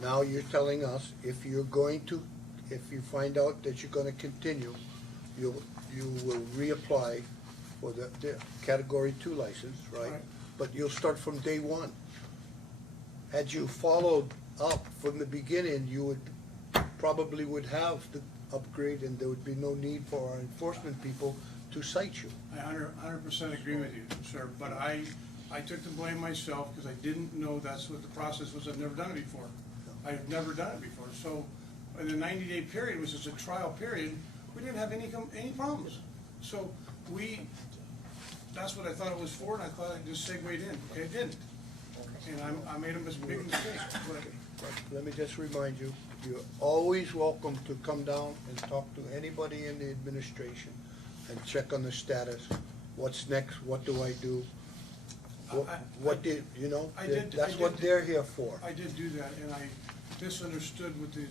Now you're telling us if you find out that you're gonna continue, you will reapply for the category 2 license, right? Right. But you'll start from day 1. Had you followed up from the beginning, you would probably have the upgrade and there would be no need for our enforcement people to cite you. I 100% agree with you, sir, but I took the blame myself because I didn't know that's what the process was. I've never done it before. I've never done it before. So in the 90-day period, which is a trial period, we didn't have any problems. So that's what I thought it was for, and I thought it just segued in. Okay, it didn't. And I made a big mistake. But let me just remind you, you're always welcome to come down and talk to anybody in the administration and check on the status. What's next? What do I do? That's what they're here for. I did do that, and I misunderstood what the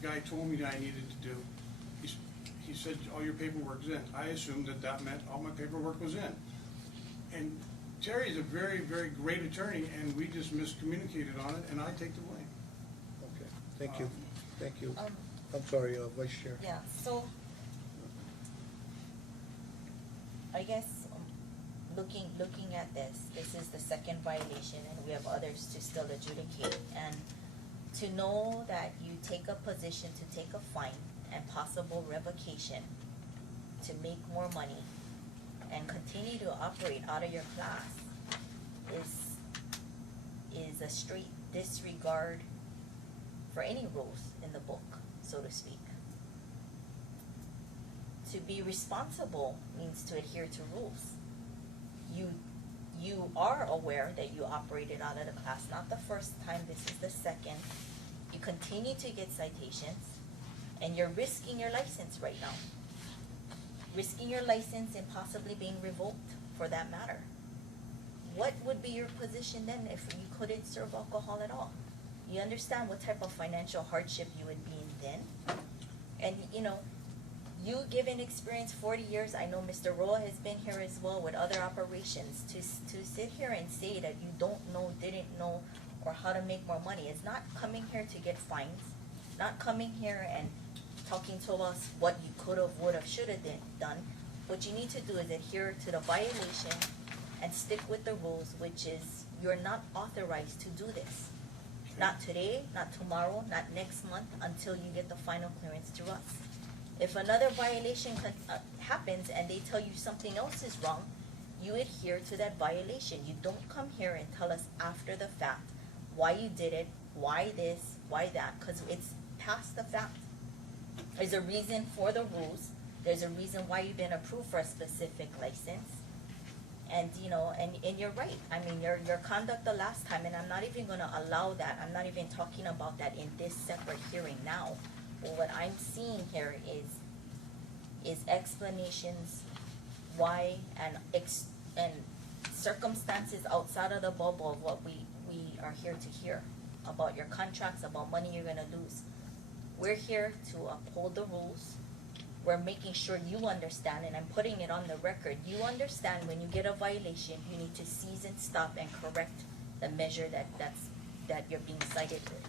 guy told me that I needed to do. He said, all your paperwork's in. I assumed that meant all my paperwork was in. And Terry is a very, very great attorney, and we just miscommunicated on it, and I take the blame. Okay, thank you, thank you. I'm sorry, Vice Chair. Yeah, so I guess looking at this is the 2nd violation, and we have others to still adjudicate. And to know that you take a position to take a fine and possible revocation to make more money and continue to operate out of your class is a straight disregard for any rules in the book, so to speak. To be responsible means to adhere to rules. You are aware that you operated out of the class, not the first time, this is the 2nd. You continue to get citations, and you're risking your license right now. Risking your license and possibly being revoked for that matter. What would be your position then if you couldn't serve alcohol at all? You understand what type of financial hardship you would be in then? And you know, you given experience 40 years, I know Mr. Roa has been here as well with other operations, to sit here and say that you don't know, didn't know, or how to make more money. It's not coming here to get fines, not coming here and talking to us what you could have, would have, should have done. What you need to do is adhere to the violation and stick with the rules, which is you're not authorized to do this. Not today, not tomorrow, not next month, until you get the final clearance through us. If another violation happens and they tell you something else is wrong, you adhere to that violation. You don't come here and tell us after the fact why you did it, why this, why that, because it's past the fact. There's a reason for the rules. There's a reason why you've been approved for a specific license. And you know, and you're right. I mean, your conduct the last time, and I'm not even gonna allow that. I'm not even talking about that in this separate hearing now. But what I'm seeing here is explanations why and circumstances outside of the bubble of what we are here to hear about your contracts, about money you're gonna lose. We're here to uphold the rules. We're making sure you understand, and I'm putting it on the record, you understand when you get a violation, you need to seize and stop and correct the measure that you're being cited with.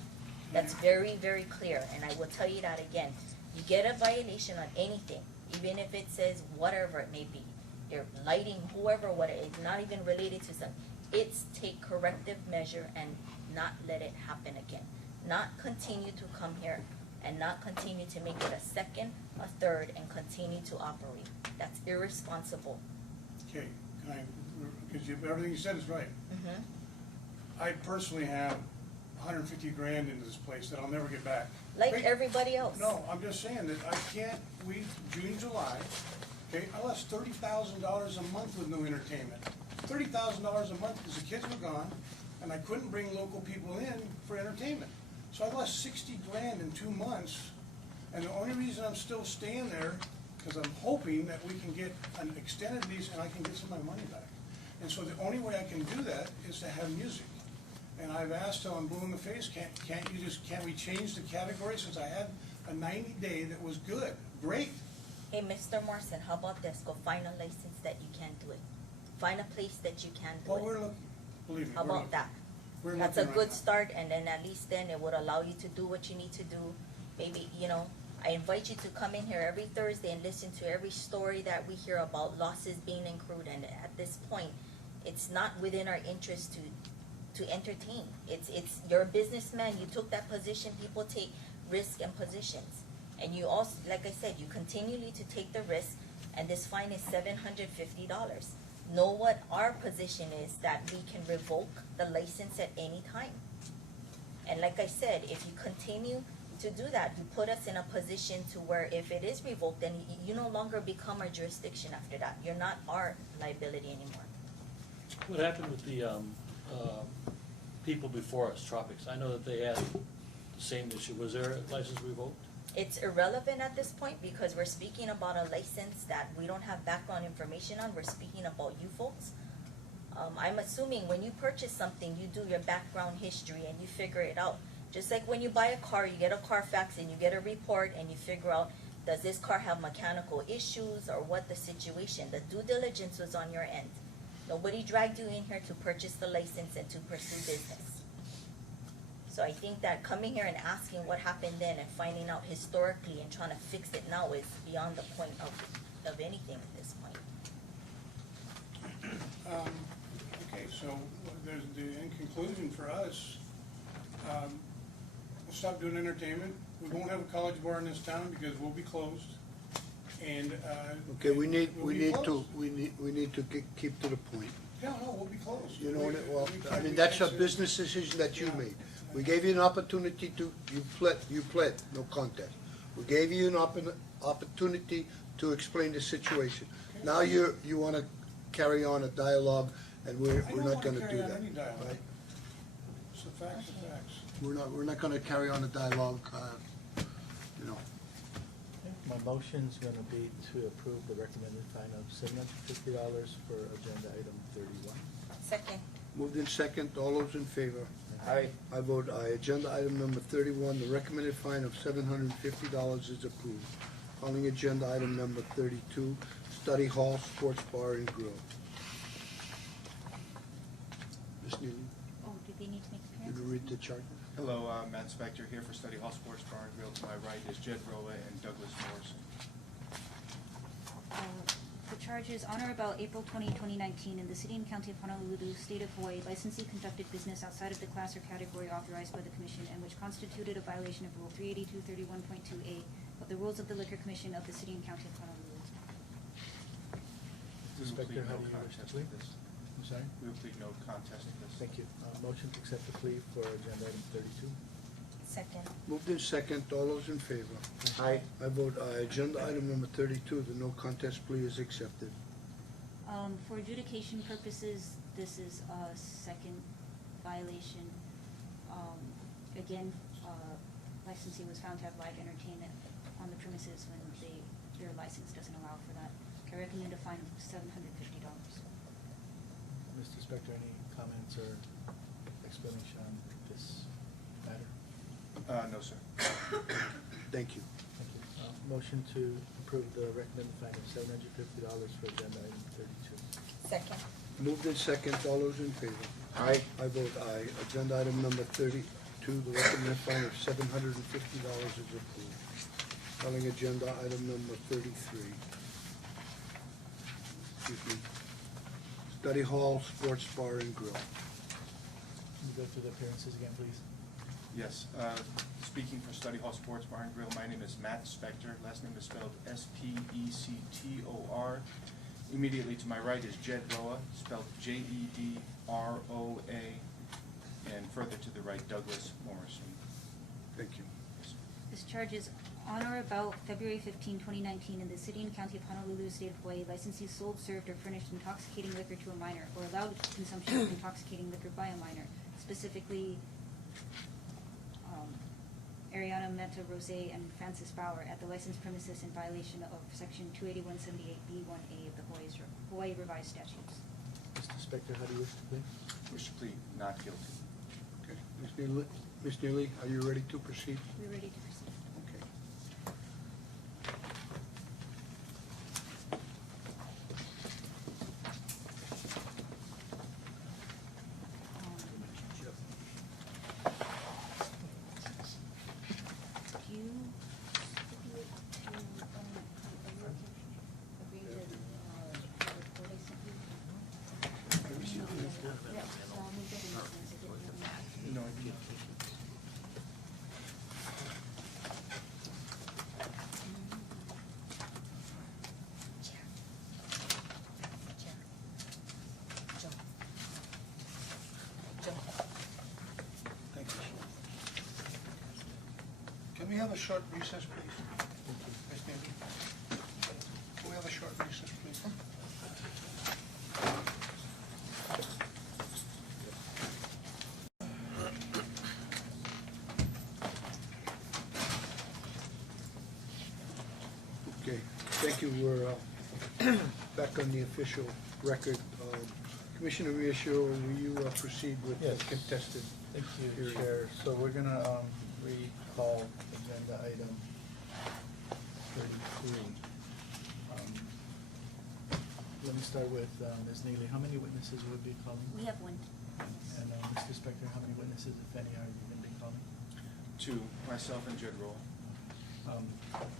That's very, very clear, and I will tell you that again. You get a violation on anything, even if it says whatever it may be, you're lighting, whoever, what it's not even related to something. It's take corrective measure and not let it happen again. Not continue to come here and not continue to make it a second, a third, and continue to operate. That's irresponsible. Okay, can I, because everything you said is right. I personally have 150 grand into this place that I'll never get back. Like everybody else. No, I'm just saying that I can't, June, July, okay, I lost $30,000 a month with no entertainment. $30,000 a month because the kids were gone and I couldn't bring local people in for entertainment. So I lost 60 grand in 2 months, and the only reason I'm still staying there, because I'm hoping that we can get an extended lease and I can get some of my money back. And so the only way I can do that is to have music. And I've asked till I'm blue in the face, can't we change the category, since I had a 90-day that was good, great. Hey, Mr. Morrison, how about this? Go find a license that you can do it. Find a place that you can do Well, it. we're looking, believe me. How we're about looking. that? We're That's a looking right good now. start, and then at least then it would allow you to do what you need to do. Maybe, you know, I invite you to come in here every Thursday and listen to every story that we hear about losses being accrued, and at this point, it's not within our interest to entertain. It's you're a businessman, you took that position, people take risk and positions. And you also, like I said, you continually to take the risk, and this fine is $750. Know what our position is, that we can revoke the license at any time. And like I said, if you continue to do that, you put us in a position to where if it is revoked, then you no longer become our jurisdiction after that. You're not our liability anymore. What happened with the people before us, Tropics? I know that they had the same issue. Was their license revoked? It's irrelevant at this point because we're speaking about a license that we don't have background information on. We're speaking about you folks. I'm assuming when you purchase something, you do your background history and you figure it out. Just like when you buy a car, you get a Carfax and you get a report and you figure out, does this car have mechanical issues or what the situation? The due diligence was on your end. Nobody dragged you in here to purchase the license and to pursue business. So I think that coming here and asking what happened then and finding out historically and trying to fix it now is beyond the point of anything at this point. Okay, so in conclusion for us, we'll stop doing entertainment. We won't have a college bar in this town because we'll be closed. And Okay, we need we'll be to closed. keep to the point. Yeah, no, we'll be closed. You know, well, We I can't mean, be that's a answered. business decision that you Yeah. made. We gave you an opportunity to, you pled, no contest. We gave you an opportunity to explain the situation. Now you wanna carry on a dialogue, and we're not gonna do that. I don't wanna carry on any dialogue. Right? It's the facts, the facts. We're not gonna carry on a dialogue, you know. My motion's gonna be to approve the recommended fine of $750 for agenda item 31. Second. Moved in second, all those in favor? Aye. I vote aye. Agenda item number 31, the recommended fine of $750 is approved. Calling agenda item number 32, Study Hall Sports Bar and Grill. Ms. Neely, Oh, do they need to make you appearances? can read the charges. Hello, Matt Spector here for Study Hall Sports Bar and Grill. To my right is Jed Roa and Douglas Morrison. The charges on or about April 20, 2019, in the city and county of Honolulu, state of Hawaii, licensee conducted business outside of the class or category authorized by the commission and which constituted a violation of Rule 382.31.2A of the rules of the Liquor Commission of the city and county of Honolulu. We will Inspector, plead how no do you wish to contest plead? to this. I'm sorry? We will plead no contest to this. Thank you. Motion to accept the plea for agenda item 32. Second. Moved in second, all those in favor? Aye. I vote aye. Agenda item number 32, the no contest plea is accepted. For adjudication purposes, this is a second violation. Again, licensee was found to have live entertainment on the premises when their license doesn't allow for that. I recommend a fine of $750. Mr. Spector, any comments or explanation on this matter? No, sir. Thank you. Thank you. Motion to approve the recommended fine of $750 for agenda item 32. Second. Moved in second, all those in favor? Aye. I vote aye. Agenda item number 32, the recommended fine of $750 is approved. Calling agenda item number 33. Excuse me. Study Hall Sports Bar and Grill. Can you go through the appearances again, please? Yes, speaking for Study Hall Sports Bar and Grill, my name is Matt Spector. Last name is spelled S-P-E-C-T-O-R. Immediately to my right is Jed Roa, spelled J-E-D-R-O-A. And further to the right, Douglas Morrison. Thank you. This charge is on or about February 15, 2019, in the city and county of Honolulu, state of Hawaii, licensee sold, served, or furnished intoxicating liquor to a minor, or allowed consumption of intoxicating liquor by a minor, specifically Ariana Meta Rose and Francis Bauer at the licensed premises in violation of Section 28178B1A of the Hawaii Revised Statutes. Mr. Spector, how do you wish to plead? Wish to plead not guilty. Okay. Ms. Neely, are you ready to proceed? We're ready to proceed. Okay. Do you stipulate to, are you agree to, what I sent you? Yeah, so I'll move it in as soon as I get the email. No, I can't. Thank you. Can we have a short recess, please? Ms. Neely? Can we have a short recess, please? Okay, thank you. We're back on the official record. Commissioner Miyashiro, will you proceed with the Yes. contested? Thank you, hearing? Chair. So we're gonna recall agenda item 33. Let me start with Ms. Neely. How many witnesses would be calling? We have one. And Mr. Spector, how many witnesses, if any, are you going to be calling? Two, myself and Jed Roa.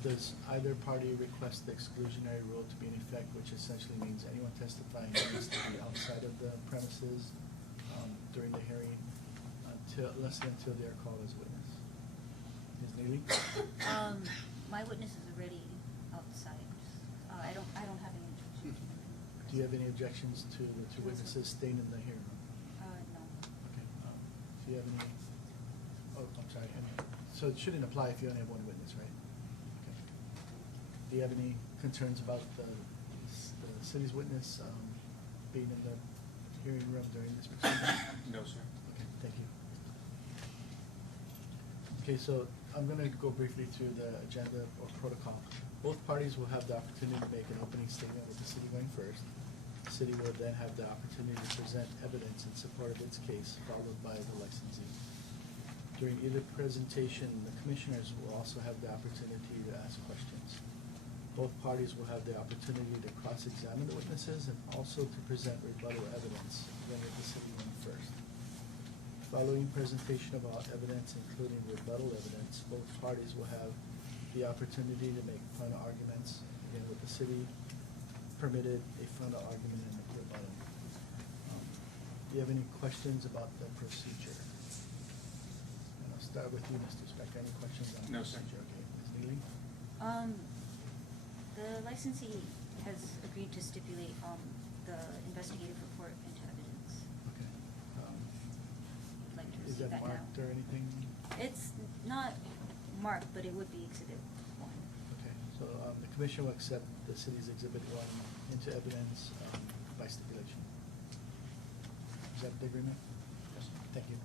Does either party request the exclusionary rule to be in effect, which essentially means anyone testifying needs to be outside of the premises during the hearing unless and until they are called as witness? Ms. Neely? My witness is already outside. I don't have any objections. Do you have any objections to the two witnesses staying in the hearing room? No. Okay. Do you have any, I'm sorry, so it shouldn't apply if you only have one witness, right? Okay. Do you have any concerns about the city's witness being in the hearing room during this proceeding? No, sir. Okay, thank you. Okay, so I'm gonna go briefly through the agenda or protocol. Both parties will have the opportunity to make an opening statement with the city going first. The city will then have the opportunity to present evidence in support of its case, followed by the licensee. During either presentation, the commissioners will also have the opportunity to ask questions. Both parties will have the opportunity to cross-examine the witnesses and also to present rebuttal evidence, again with the city going first. Following presentation of all evidence, including rebuttal evidence, both parties will have the opportunity to make final arguments, again with the city permitted a final argument and a rebuttal. Do you have any questions about the procedure? And I'll start with you, Mr. Spector. Any questions on the No, sir. procedure? Okay, Ms. Neely? The licensee has agreed to stipulate, the investigative report into evidence. Okay. I'd like to Is receive that that now. marked or anything? It's not marked, but it would be exhibit one. Okay, so the commission will accept the city's exhibit one into evidence by stipulation. Is that the agreement? Yes. Thank you.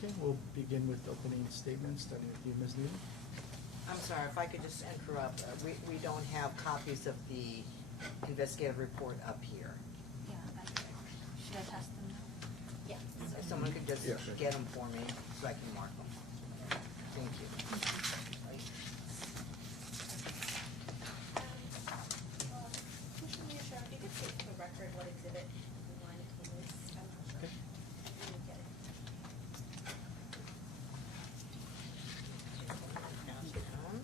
Okay, we'll begin with opening statements, starting with you, Ms. Neely. I'm sorry, if I could just interrupt, we don't have copies of the investigative report up here. Yeah, should I pass them now? Yeah. If someone could just Yes, sir. get them for me, so I can mark them. Thank you. Commissioner Sheriff, you could state for the record what exhibit one is, I'm not sure. Okay. Let me get it. Down.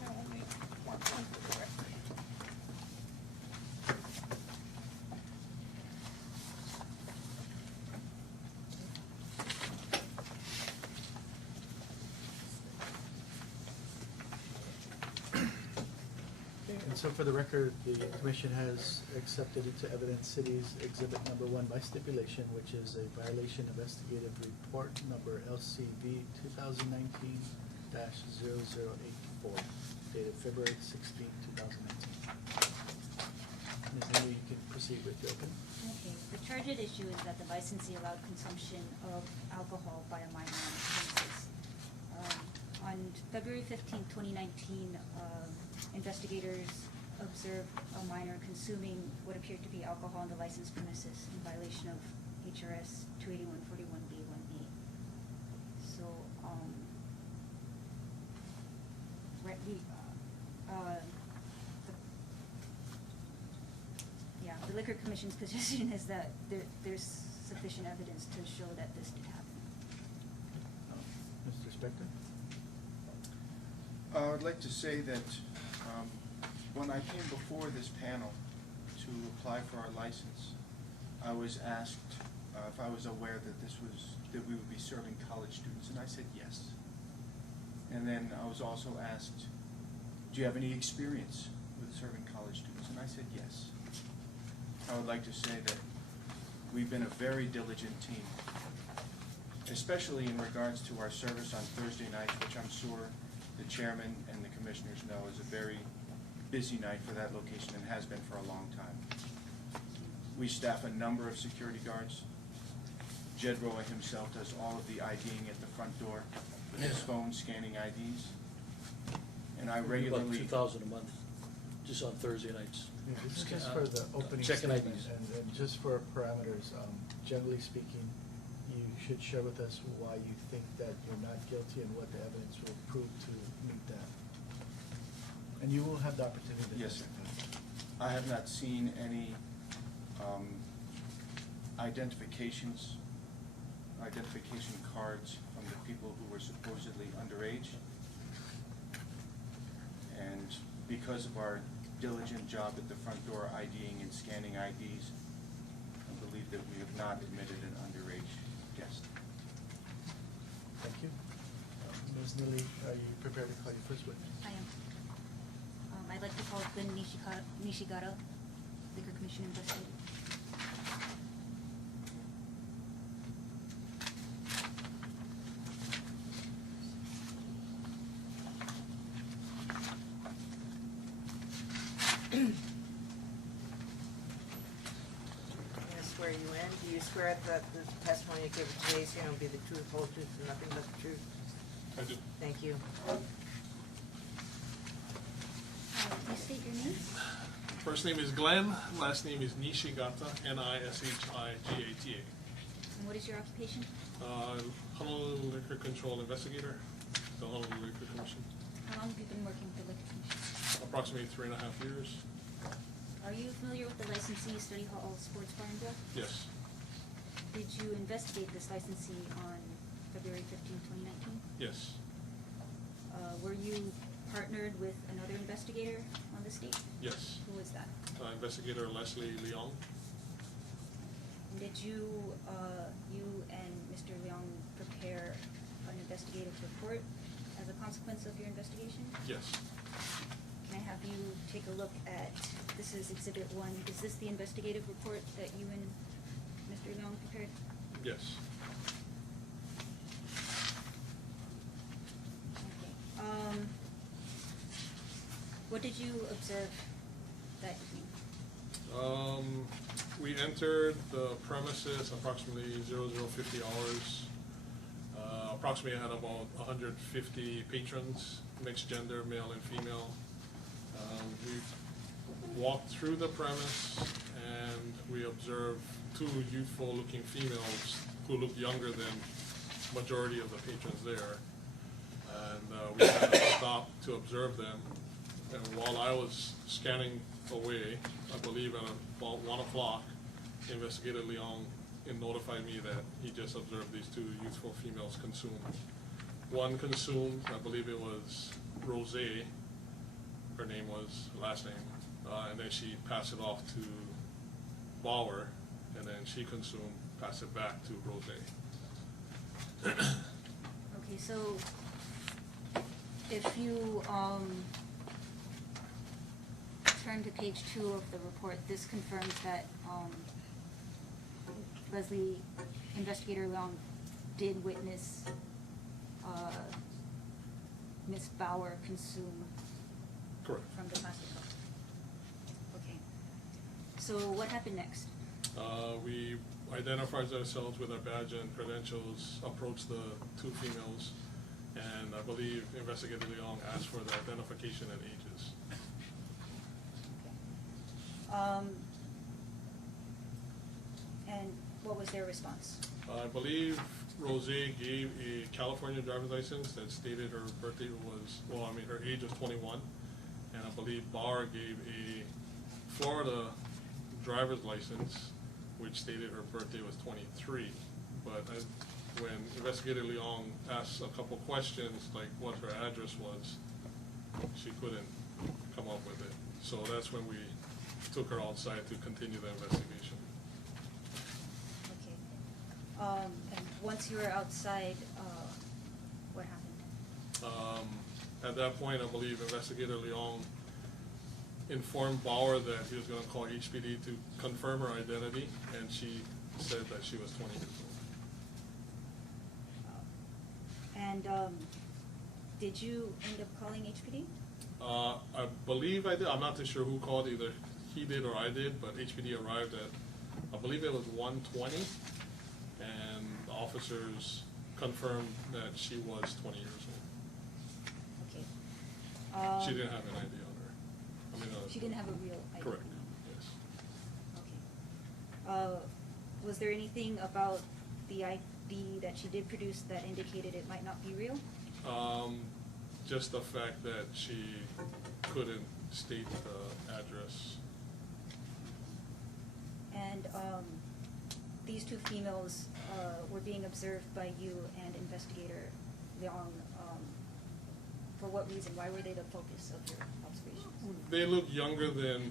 Now we'll make one for the record. Okay, and so for the record, the commission has accepted into evidence city's exhibit number one by stipulation, which is a violation investigative report number LCV 2019-0084, dated February 16, 2019. Ms. Neely, you can proceed with your opening. Okay, the charge at issue is that the licensee allowed consumption of alcohol by a minor on the premises. On February 15, 2019, investigators observed a minor consuming what appeared to be alcohol on the licensed premises in violation of HRS 28141B1B. So, the Liquor Commission's position is that there's sufficient evidence to show that this did happen. Mr. Spector? I'd like to say that when I came before this panel to apply for our license, I was asked if I was aware that that we would be serving college students, and I said yes. And then I was also asked, do you have any experience with serving college students? And I said yes. I would like to say that we've been a very diligent team, especially in regards to our service on Thursday nights, which I'm sure the chairman and the commissioners know is a very busy night for that location and has been for a long time. We staff a number of security guards. Jed Roa himself does all of the IDing at the front door with his phone scanning IDs. And I regularly... About 2,000 a month, just on Thursday nights. Yeah, this is just for the opening Checking statement, IDs. and just for parameters, generally speaking, you should share with us why you think that you're not guilty and what the evidence will prove to meet that. And you will have the opportunity to Yes, sir. testify. I have not seen any identification cards from the people who were supposedly underage. And because of our diligent job at the front door IDing and scanning IDs, I believe that we have not admitted an underage guest. Thank you. Ms. Neely, are you prepared to call your first witness? I am. I'd like to call Glenn Nishigata, Liquor Commission investigator. I'm gonna swear you in. Do you swear that the testimony you give today is gonna be the truth, whole truth, and nothing but the truth? I do. Thank you. Please state your name. First name is Glenn, last name is Nishigata, Nishigata. And what is your occupation? Honolulu Liquor Control Investigator, the Honolulu Liquor Commission. How long have you been working with the Liquor Commission? Approximately 3.5 years. Are you familiar with the licensee study hall sports bar and grill? Yes. Did you investigate this licensee on February 15, 2019? Yes. Were you partnered with another investigator on the state? Yes. Who was that? Investigator Leslie Leong. And did you and Mr. Leong prepare an investigative report as a consequence of your investigation? Yes. Can I have you take a look at, this is Exhibit 1. Is this the investigative report that you and Mr. Leong prepared? Yes. Okay. What did you observe that evening? We entered the premises approximately 0050 hours. Approximately had about 150 patrons, mixed gender, male and female. We walked through the premise and we observed two youthful looking females who looked younger than majority of the patrons there. And we had to stop to observe them. And while I was scanning away, I believe at about 1 o'clock, Investigator Leong notified me that he just observed these two youthful females consume. One consumed, I believe it was Rose, her name was, last name, and then she passed it off to Bauer, and then she consumed, passed it back to Rose. Okay, so if you turn to page 2 of the report, this confirms that Leslie, Investigator Leong, did witness Miss Bauer consume Correct. from the plastic cup. Okay. So what happened next? We identified ourselves with our badge and credentials, approached the two females, and I believe Investigator Leong asked for the identification and ages. And what was their response? I believe Rose gave a California driver's license that stated her birthday was, well, I mean, her age was 21. And I believe Bauer gave a Florida driver's license, which stated her birthday was 23. But when Investigator Leong asked a couple questions, like what her address was, she couldn't come up with it. So that's when we took her outside to continue the investigation. Okay. And once you were outside, what happened? At that point, I believe Investigator Leong informed Bauer that he was going to call HPD to confirm her identity, and she said that she was 20 years old. And did you end up calling HPD? I believe I did. I'm not too sure who called, either he did or I did, but HPD arrived at, I believe it was 1:20, and the officers confirmed that she was 20 years old. Okay. She didn't have an ID on her. I mean, She didn't have a real ID. correct, yes. Okay. Was there anything about the ID that she did produce that indicated it might not be real? Just the fact that she couldn't state the address. And these two females were being observed by you and Investigator Leong. For what reason? Why were they the focus of your observations? They look younger than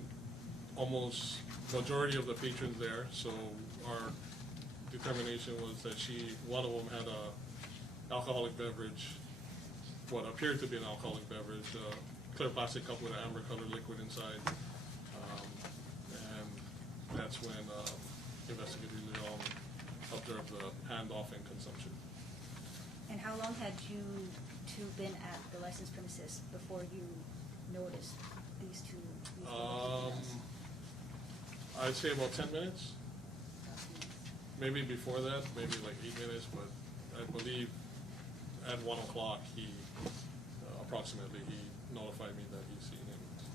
almost majority of the patrons there, so our determination was that one of them had a alcoholic beverage, what appeared to be an alcoholic beverage, clear plastic cup with an amber colored liquid inside. And that's when Investigator Leong observed the handoff and consumption. And how long had you two been at the licensed premises before you noticed these two? I'd say about 10 minutes. Maybe before that, maybe like 8 minutes, but I believe at 1 o'clock, he, approximately, he notified me that he's seen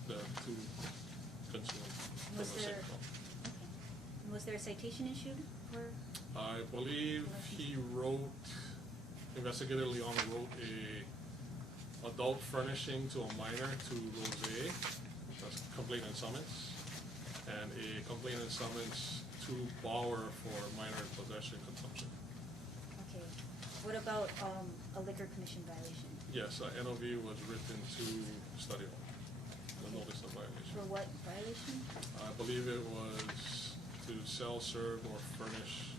the two consumed from the Was same there, cup. okay. Was there a citation issued for? I believe he wrote, Investigator Leon wrote a adult furnishing to a minor to Rose, that's complaint and summons, and a complaint and summons to Bauer for minor possession consumption. Okay. What about a liquor commission violation? Yes, NOV was written to study hall, the Okay. notice of violation. For what violation? I believe it was to sell, serve, or furnish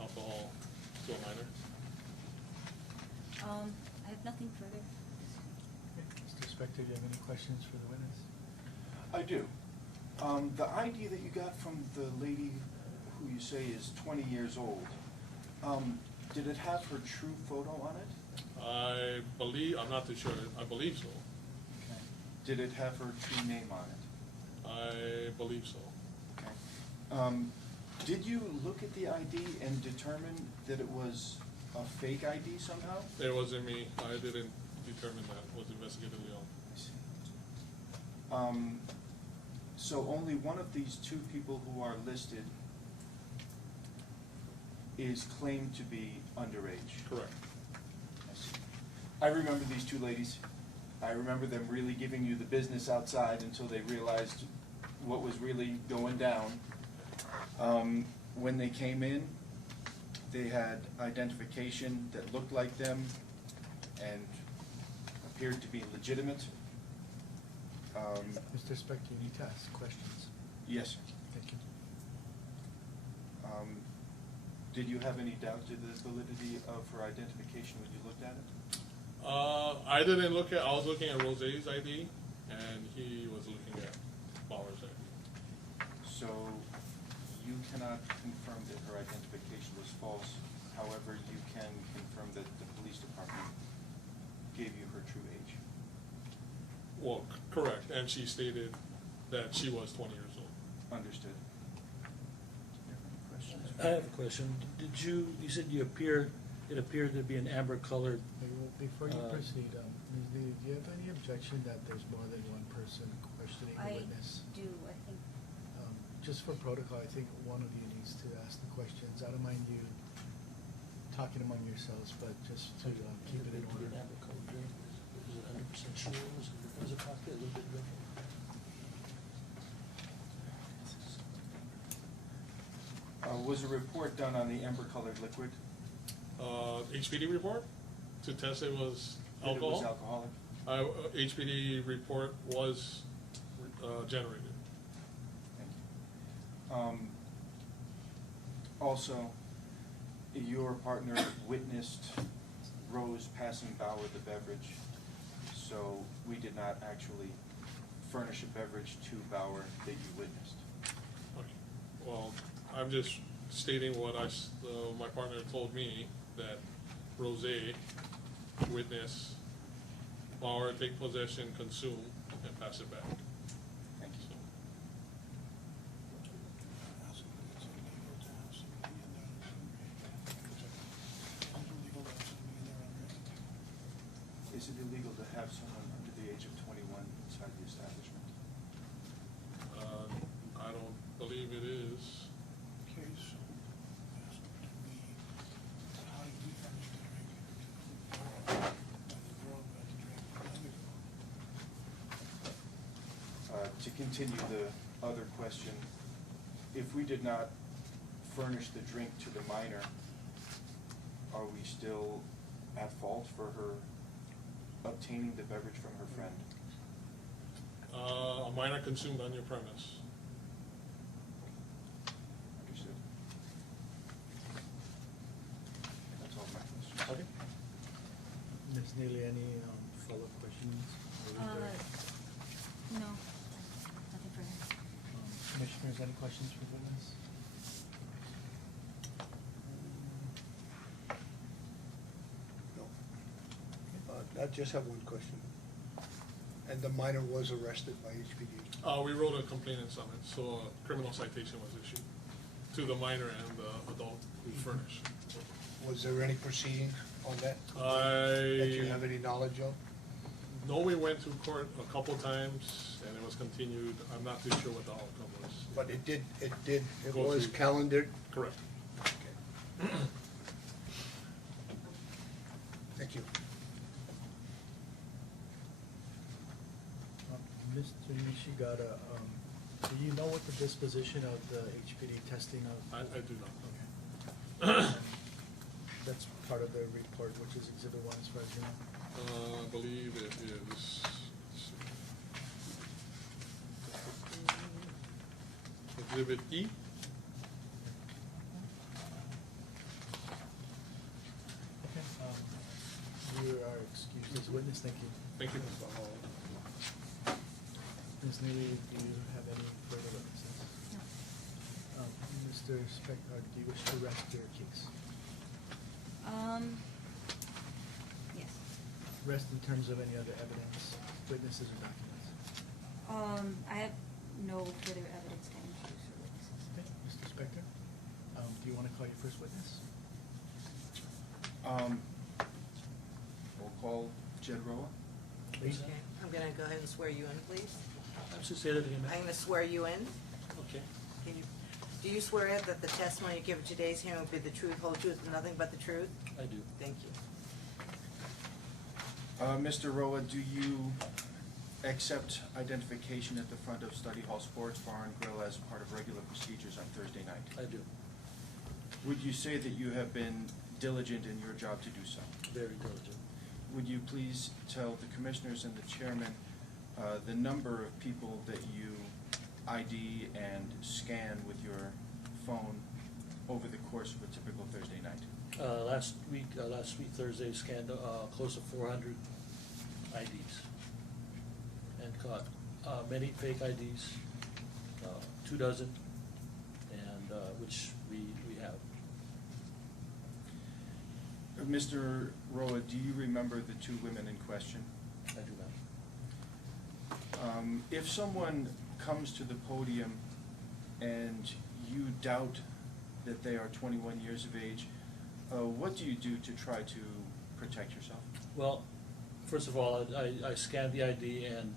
alcohol to a minor. I have nothing further. Mr. Spector, do you have any questions for the witness? I do. The ID that you got from the lady who you say is 20 years old, did it have her true photo on it? I believe, I'm not too sure, I believe so. Okay. Did it have her true name on it? I believe so. Okay. Did you look at the ID and determine that it was a fake ID somehow? It wasn't me, I didn't determine that, it was Investigator Leon. I see. So only one of these two people who are listed is claimed to be underage? Correct. I see. I remember these two ladies. I remember them really giving you the business outside until they realized what was really going down. When they came in, they had identification that looked like them and appeared to be legitimate. Mr. Spector, you need to ask questions. Yes, sir. Thank you. Did you have any doubt to the validity of her identification when you looked at it? I didn't look at, I was looking at Rose's ID, and he was looking at Bauer's ID. So you cannot confirm that her identification was false. However, you can confirm that the police department gave you her true age. Well, correct, and she stated that she was 20 years old. Understood. Do you have any questions? I have a question. Did you said it appeared to be an amber colored. Before you proceed, Ms. Lee, do you have any objection that there's more than one person questioning the witness? I do, I think. Just for protocol, I think one of you needs to ask the questions. I don't mind you talking among yourselves, but just to keep it in order. An amber colored drink. Is it 100% sure? Was it possibly a little bit different? Was a report done on the amber-colored liquid? HPD report to test it was That it was alcohol? alcoholic? HPD report was generated. Thank you. Also, your partner witnessed Rose passing Bauer the beverage, so we did not actually furnish a beverage to Bauer that you witnessed. Okay. Well, I'm just stating what my partner told me, that Rose witnessed Bauer take possession, consume, and pass it back. Thank you. Is it illegal to have someone under the age of 21 inside the establishment? I don't believe it is. Okay, so, ask them to me, how did we furnish the drink? And the girl got the drink long ago. To continue the other question, if we did not furnish the drink to the minor, are we still at fault for her obtaining the beverage from her friend? A minor consumed on your premise. Understood. That's all my questions. Okay. Ms. Neely, any follow-up questions? No, nothing further. Commissioners, any questions for the witness? I just have one question. And the minor was arrested by HPD? We wrote a complaint and summons, so a criminal citation was issued to the minor and the adult who furnished. Was there any proceeding on that? That you have any knowledge of? No, we went to court a couple times and it was continued. I'm not too sure what the outcome was. But it Go was through. calendared? Correct. Thank you. Mr. Nishigata, do you know what the disposition of the HPD testing of? I do not. Okay. That's part of the report, which is Exhibit 1 as far as you know? I believe it is, let's see. Exhibit E. Okay, you are excused as witness, thank you. Thank you. Ms. Neely, do you have any further witnesses? No. Mr. Spector, do you wish to rest your case? Yes. Rest in terms of any other evidence, witnesses or documents? I have no further evidence to introduce or witnesses. Okay, Mr. Spector, do you want to call your first witness? Roll call, Jed Roa. Please. Okay, I'm gonna go ahead and swear you in, please. Just say that again, ma'am. I'm gonna swear you in. Okay. Can you, do you swear that the testimony you give at today's hearing will be the truth, whole truth, and nothing but the truth? I do. Thank you. Mr. Roa, do you accept identification at the front of Study Hall Sports Bar and Grill as part of regular procedures on Thursday night? I do. Would you say that you have been diligent in your job to do so? Very diligent. Would you please tell the commissioners and the chairman the number of people that you ID and scan with your phone over the course of a typical Thursday night? Last week Thursday, scanned close to 400 IDs and caught many fake IDs, 24, and which we have. Mr. Roa, do you remember the two women in question? I do not. If someone comes to the podium and you doubt that they are 21 years of age, what do you do to try to protect yourself? Well, first of all, I scan the ID, and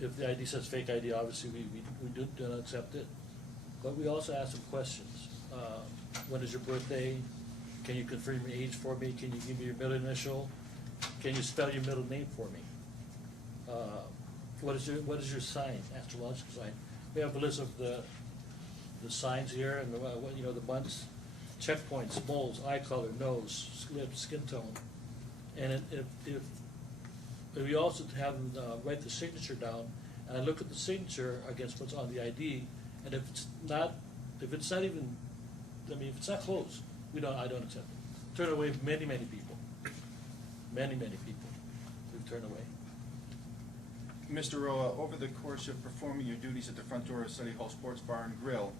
if the ID says fake ID, obviously we do not accept it. But we also ask them questions. When is your birthday? Can you confirm your age for me? Can you give me your middle initial? Can you spell your middle name for me? What is your sign, astrological sign? We have a list of the signs here and the months, checkpoints, moles, eye color, nose, lips, skin tone, and if we also have them write the signature down, and I look at the signature against what's on the ID, and if it's not even, if it's not close, I don't accept it. Turn away many people, many people we've turned away. Mr. Roa, over the course of performing your duties at the front door of Study Hall Sports Bar and Grill,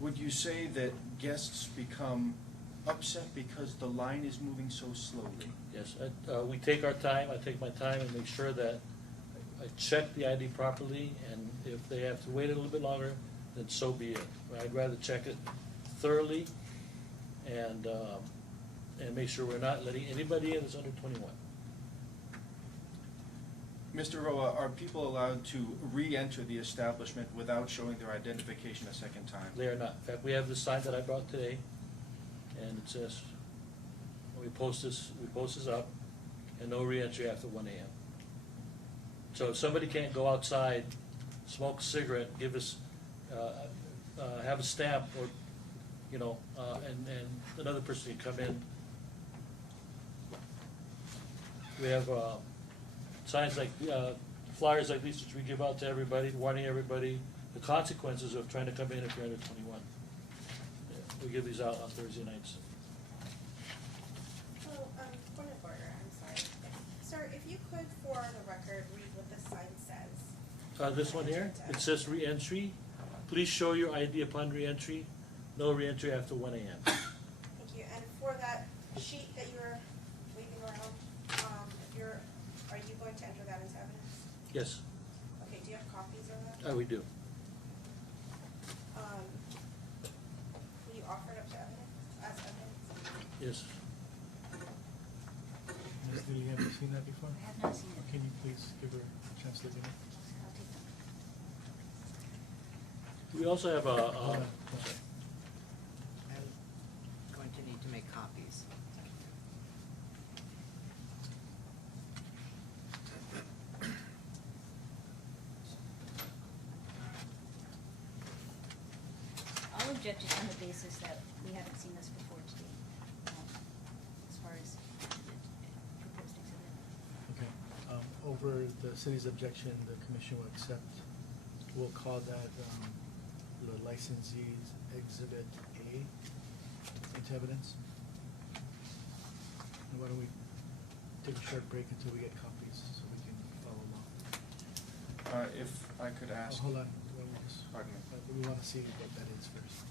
would you say that guests become upset because the line is moving so slowly? Yes, we take our time, I take my time and make sure that I check the ID properly, and if they have to wait a little bit longer, then so be it. I'd rather check it thoroughly and make sure we're not letting anybody in that's under 21. Mr. Roa, are people allowed to re-enter the establishment without showing their identification a second time? They are not. In fact, we have this sign that I brought today, and it says, we post this up, and no re-entry after 1 a.m. So if somebody can't go outside, smoke a cigarette, give us, have a stamp, or, and another person can come in. We have signs like, flyers like these, which we give out to everybody, warning everybody the consequences of trying to come in if you're under 21. Yeah, we give these out on Thursday nights. So, point of order, I'm sorry. Sir, if you could, for the record, read what the sign says. This one here, it says re-entry. Please show your ID upon re-entry. No re-entry after 1 a.m. Thank you. And for that sheet that you're waving around, are you going to enter that into evidence? Yes, Okay, do you have copies of that? we do. Will you offer it up to evidence, as evidence? Yes. please give her a chance to look at it. We also have Hold a, on. I'm going to need to make copies. I'll object just on the basis that we haven't seen this before today, as far as the proposed exhibit. Okay, over the city's objection, the commission will accept, we'll call that, the licensee's exhibit A into evidence. And why don't we take a short break until we get copies so we can follow along? If I could ask. Oh, hold on, why don't we just, Pardon me. we wanna see what that is first.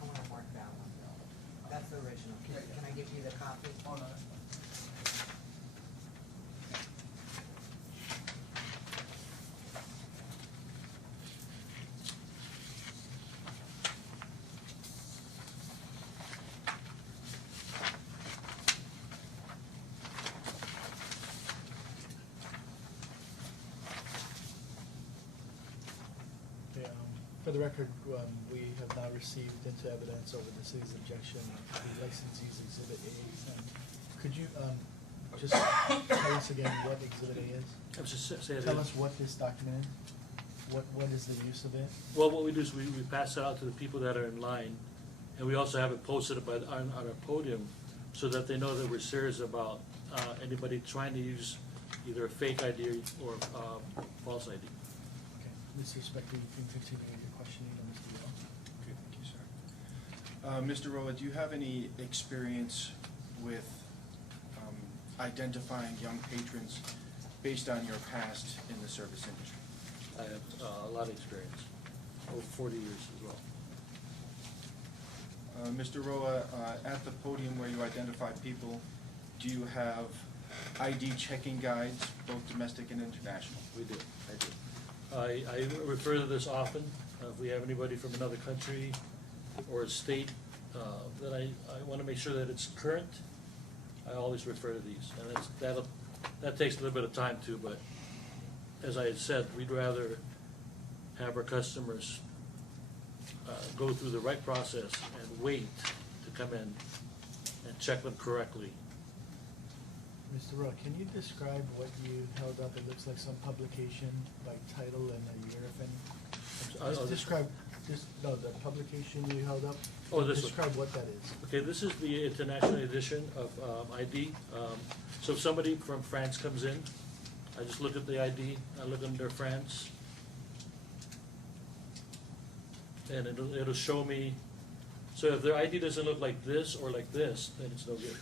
I wanna mark that one though. That's the original. Can I give you the copy? Oh, no, that's fine. Okay, for the record, we have now received into evidence over the city's objection, the licensee's exhibit A. Could you, just tell us again what exhibit A is? I'm just say it Tell again. us what this document is, what is the use of it? Well, what we do is we pass it out to the people that are in line, and we also have it posted on our podium so that they know that we're serious about anybody trying to use either a fake ID or false ID. Okay, Mr. Spector, you can continue with your questioning of Mr. Yao. Okay, thank you, sir. Mr. Roa, do you have any experience with identifying young patrons based on your past in the service industry? I have a lot of experience, over 40 years as well. Mr. Roa, at the podium where you identify people, do you have ID checking guides, both domestic and international? We do, I do. I refer to this often. If we have anybody from another country or a state that I want to make sure that it's current, I always refer to these. And that takes a little bit of time too, but as I had said, we'd rather have our customers go through the right process and wait to come in and check them correctly. Mr. Roa, can you describe what you held up? It looks like some publication by title and a year, if any. Just describe, the publication you held up. Oh, this one. Describe what that is. Okay, this is the international edition of ID. So if somebody from France comes in, I just look at the ID, I look under France, and it'll show me, so if their ID doesn't look like this or like this, then it's no good.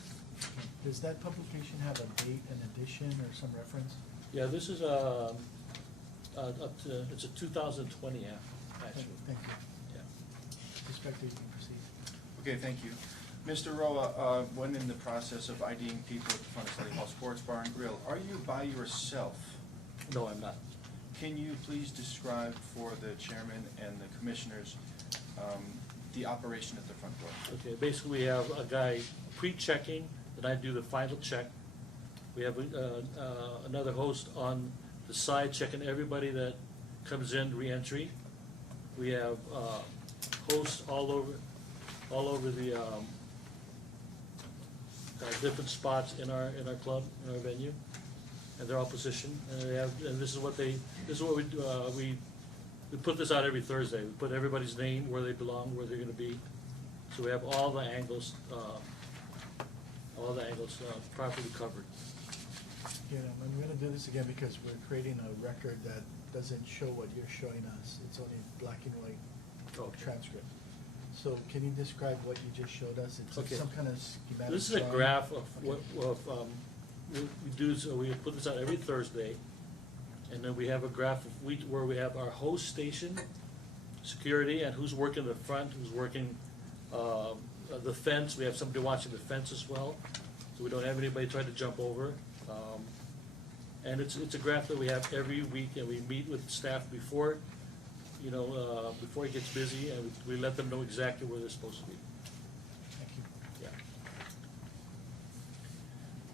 Does that publication have a date, an edition, or some reference? Yeah, this is it's a 2020 app, actually. Thank you. Yeah. Inspector, you can proceed. Okay, thank you. Mr. Roa, when in the process of IDing people at the front of Study Hall Sports Bar and Grill, are you by yourself? No, I'm not. Can you please describe for the chairman and the commissioners the operation at the front door? Okay, basically we have a guy pre-checking, then I do the final check. We have another host on the side checking everybody that comes in re-entry. We have hosts all over the different spots in our club, in our venue, and they're all positioned. And this is what we do. We we put this out every Thursday. We put everybody's name, where they belong, where they're gonna be. So we have all the angles properly covered. You know, I'm gonna do this again because we're creating a record that doesn't show what you're showing us. It's only black and white transcript. So can you describe what you just showed us? It's Okay. some kind of schematic This is a drawing? graph of Okay. we do, so we put this out every Thursday. And then we have a graph of where we have our host station, security, and who's working the front, who's working the fence. We have somebody watching the fence as well, so we don't have anybody trying to jump over. And it's a graph that we have every week, and we meet with staff before, before it gets busy, and we let them know exactly where they're supposed to be. Thank you.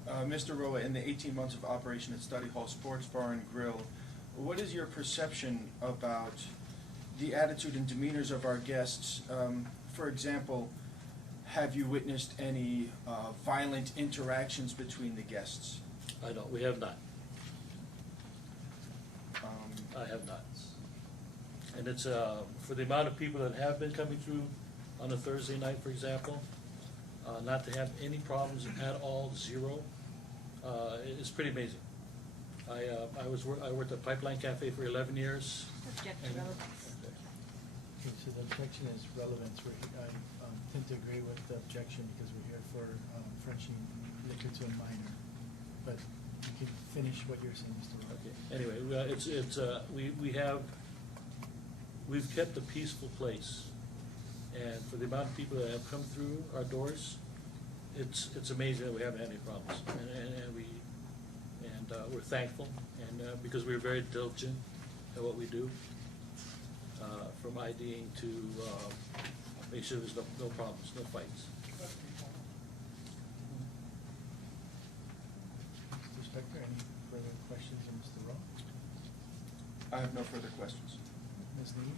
Yeah. Mr. Roa, in the 18 months of operation at Study Hall Sports Bar and Grill, what is your perception about the attitude and demeanors of our guests? For example, have you witnessed any violent interactions between the guests? We have not. I have not. And it's, for the amount of people that have been coming through on a Thursday night, for example, not to have any problems at all, zero, it's pretty amazing. I worked at Pipeline Cafe for 11 years. Object to and- relevance. Okay, so the objection is relevance. I tend to agree with the objection because we're here for furnishing liquor to a minor. But you can finish what you're saying, Mr. Rowe. Okay, anyway, we've kept a peaceful place. And for the amount of people that have come through our doors, it's amazing that we haven't had any problems. And we're thankful, and because we're very diligent at what we do, from IDing to make sure there's no problems, no fights. Mr. Spector, any further questions of Mr. Rowe? I have no further questions. Ms. Neely?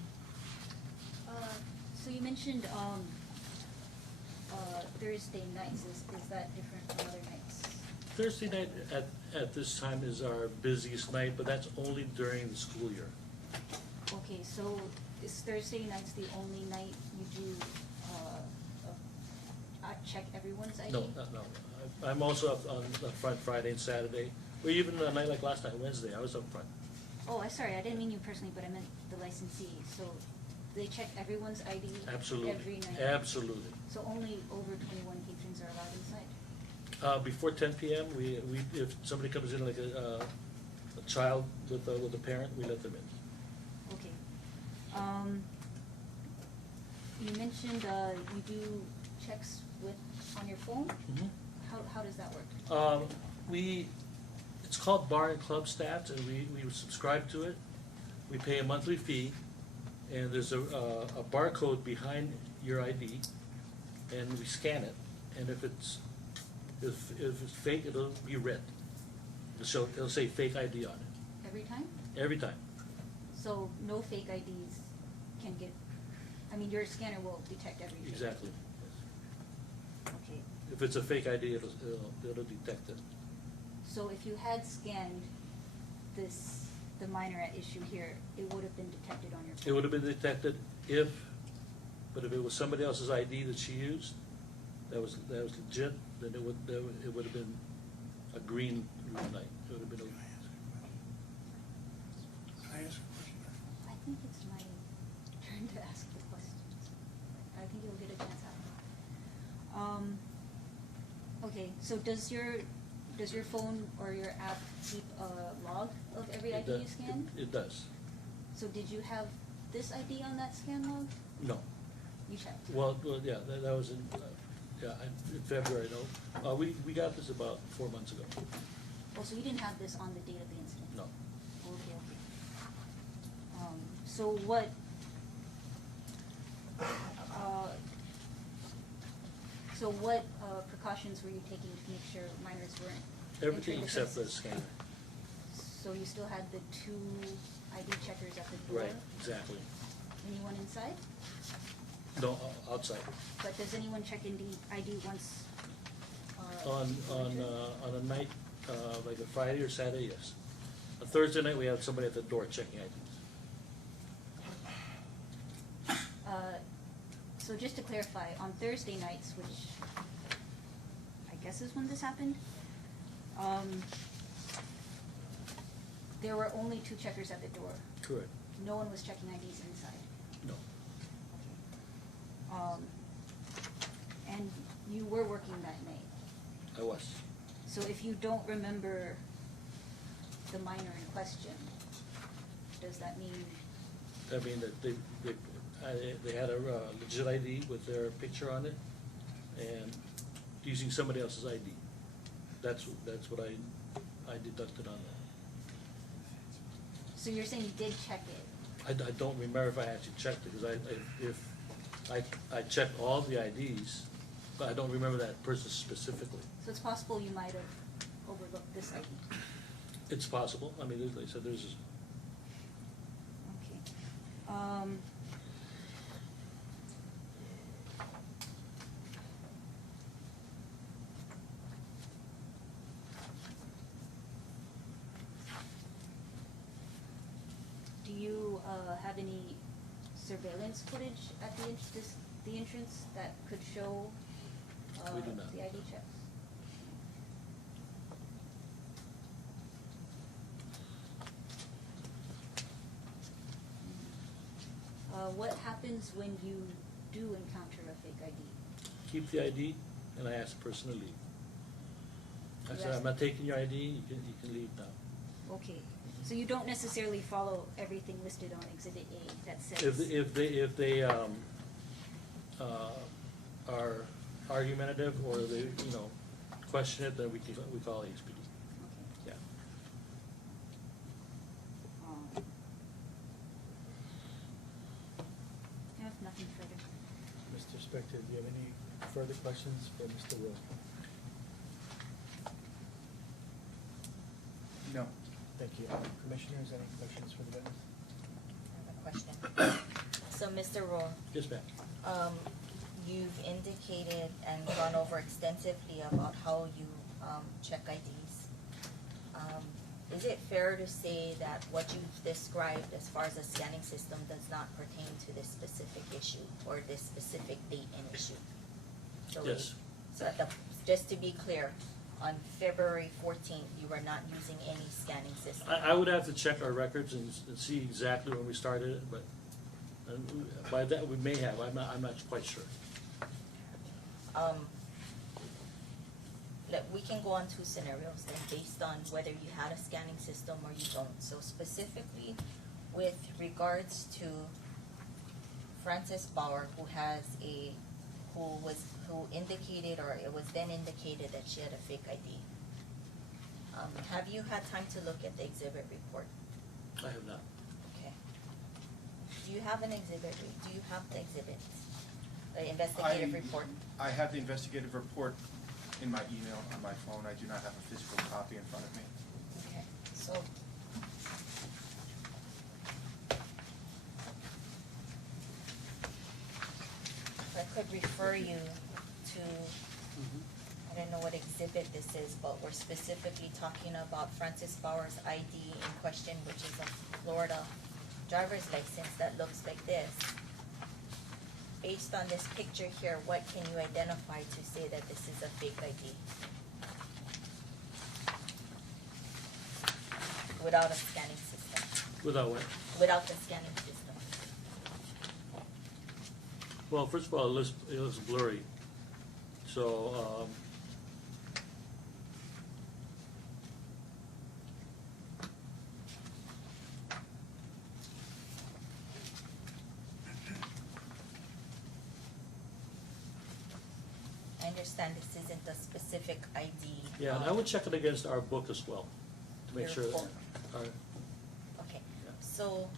So you mentioned Thursday nights. Is that different from other nights? Thursday night at this time is our busiest night, but that's only during the school year. Okay, so is Thursday nights the only night you do check everyone's ID? No. I'm also up on the front Friday and Saturday, or even a night like last night, Wednesday, I was up front. Oh, I'm sorry, I didn't mean you personally, but I meant the licensee. So they check everyone's ID Absolutely. every night? Absolutely. So only over 21 patrons are allowed inside? Before 10 p.m., we if somebody comes in like a child with a parent, we let them in. Okay. You mentioned you do checks on your phone? Mm-hmm. How does that work? It's called Bar and Club Stats, and we subscribe to it. We pay a monthly fee, and there's a barcode behind your ID, and we scan it. And if it's fake, it'll be red. It'll say fake ID on it. Every time? Every time. So no fake IDs can get, your scanner will detect everything? Exactly. Okay. If it's a fake ID, it'll detect it. So if you had scanned the minor at issue here, it would have been detected on your phone? It would have been detected but if it was somebody else's ID that she used, that was legit, then it would have been a green light. It would have been Can I ask a question? I think it's my turn to ask the questions. I think you'll get a chance after. Okay, so does your phone or your app keep a log of every ID you scan? It does. So did you have this ID on that scan log? No. You checked? Well, yeah, that was in February, no. We got this about 4 months ago. Oh, so you didn't have this on the date of the incident? No. Okay. So what, precautions were you taking to make sure minors weren't? Everything entering the except for the premises? scanner. So you still had the 2 ID checkers at the door? Right, exactly. Anyone inside? No, outside. But does anyone check in the ID once? On a night, like a Friday or Saturday, yes. A Thursday night, we have somebody at the door checking IDs. So just to clarify, on Thursday nights, which I guess is when this happened, there were only 2 checkers at the door. Correct. No one was checking IDs inside. No. And you were working that night. I was. So if you don't remember the minor in question, does that mean? I mean, that they had a legit ID with their picture on it, and using somebody else's ID. That's what I deducted on that. So you're saying you did check it? I don't remember if I actually checked it, because I checked all the IDs, but I don't remember that person specifically. So it's possible you might have overlooked this ID? It's possible. I mean, like I said, there's. Okay. Do you have any surveillance footage at the entrance that could show We do not. the ID checks? What happens when you do encounter a fake ID? Keep the ID, and I ask the person to leave. I You said, ask- I'm not taking your ID, you can leave now. Okay, so you don't necessarily follow everything listed on Exhibit A that says. If they are argumentative, or they, question it, then we call HPD. Yeah. I have nothing further. Mr. Spector, do you have any further questions for Mr. Will? No. Thank you. Commissioners, any questions for the witness? I have a question. So, Mr. Rohr, Yes, ma'am. you've indicated and gone over extensively about how you check IDs. Is it fair to say that what you've described as far as a scanning system does not pertain to this specific issue or this specific date and issue? So Yes. So just to be clear, on February 14th, you were not using any scanning system? I would have to check our records and see exactly when we started it, but by that we may have. I'm not quite sure. Look, we can go on 2 scenarios then, based on whether you had a scanning system or you don't. So specifically, with regards to Frances Bauer, who indicated, or it was then indicated that she had a fake ID. Have you had time to look at the exhibit report? I have not. Okay. Do you have an exhibit? Do you have the exhibits? The investigative report? I have the investigative report in my email on my phone. I do not have a physical copy in front of me. Okay, so. If I could refer you to, I don't know what exhibit this is, but we're specifically talking about Frances Bauer's ID in question, which is a Florida driver's license that looks like this. Based on this picture here, what can you identify to say that this is a fake ID? Without a scanning system. Without what? Without the scanning system. Well, first of all, it looks blurry. So, I understand this isn't a specific ID. yeah, and I would check it against our book as well, to make Your sure. book. Our, Okay, Yeah. so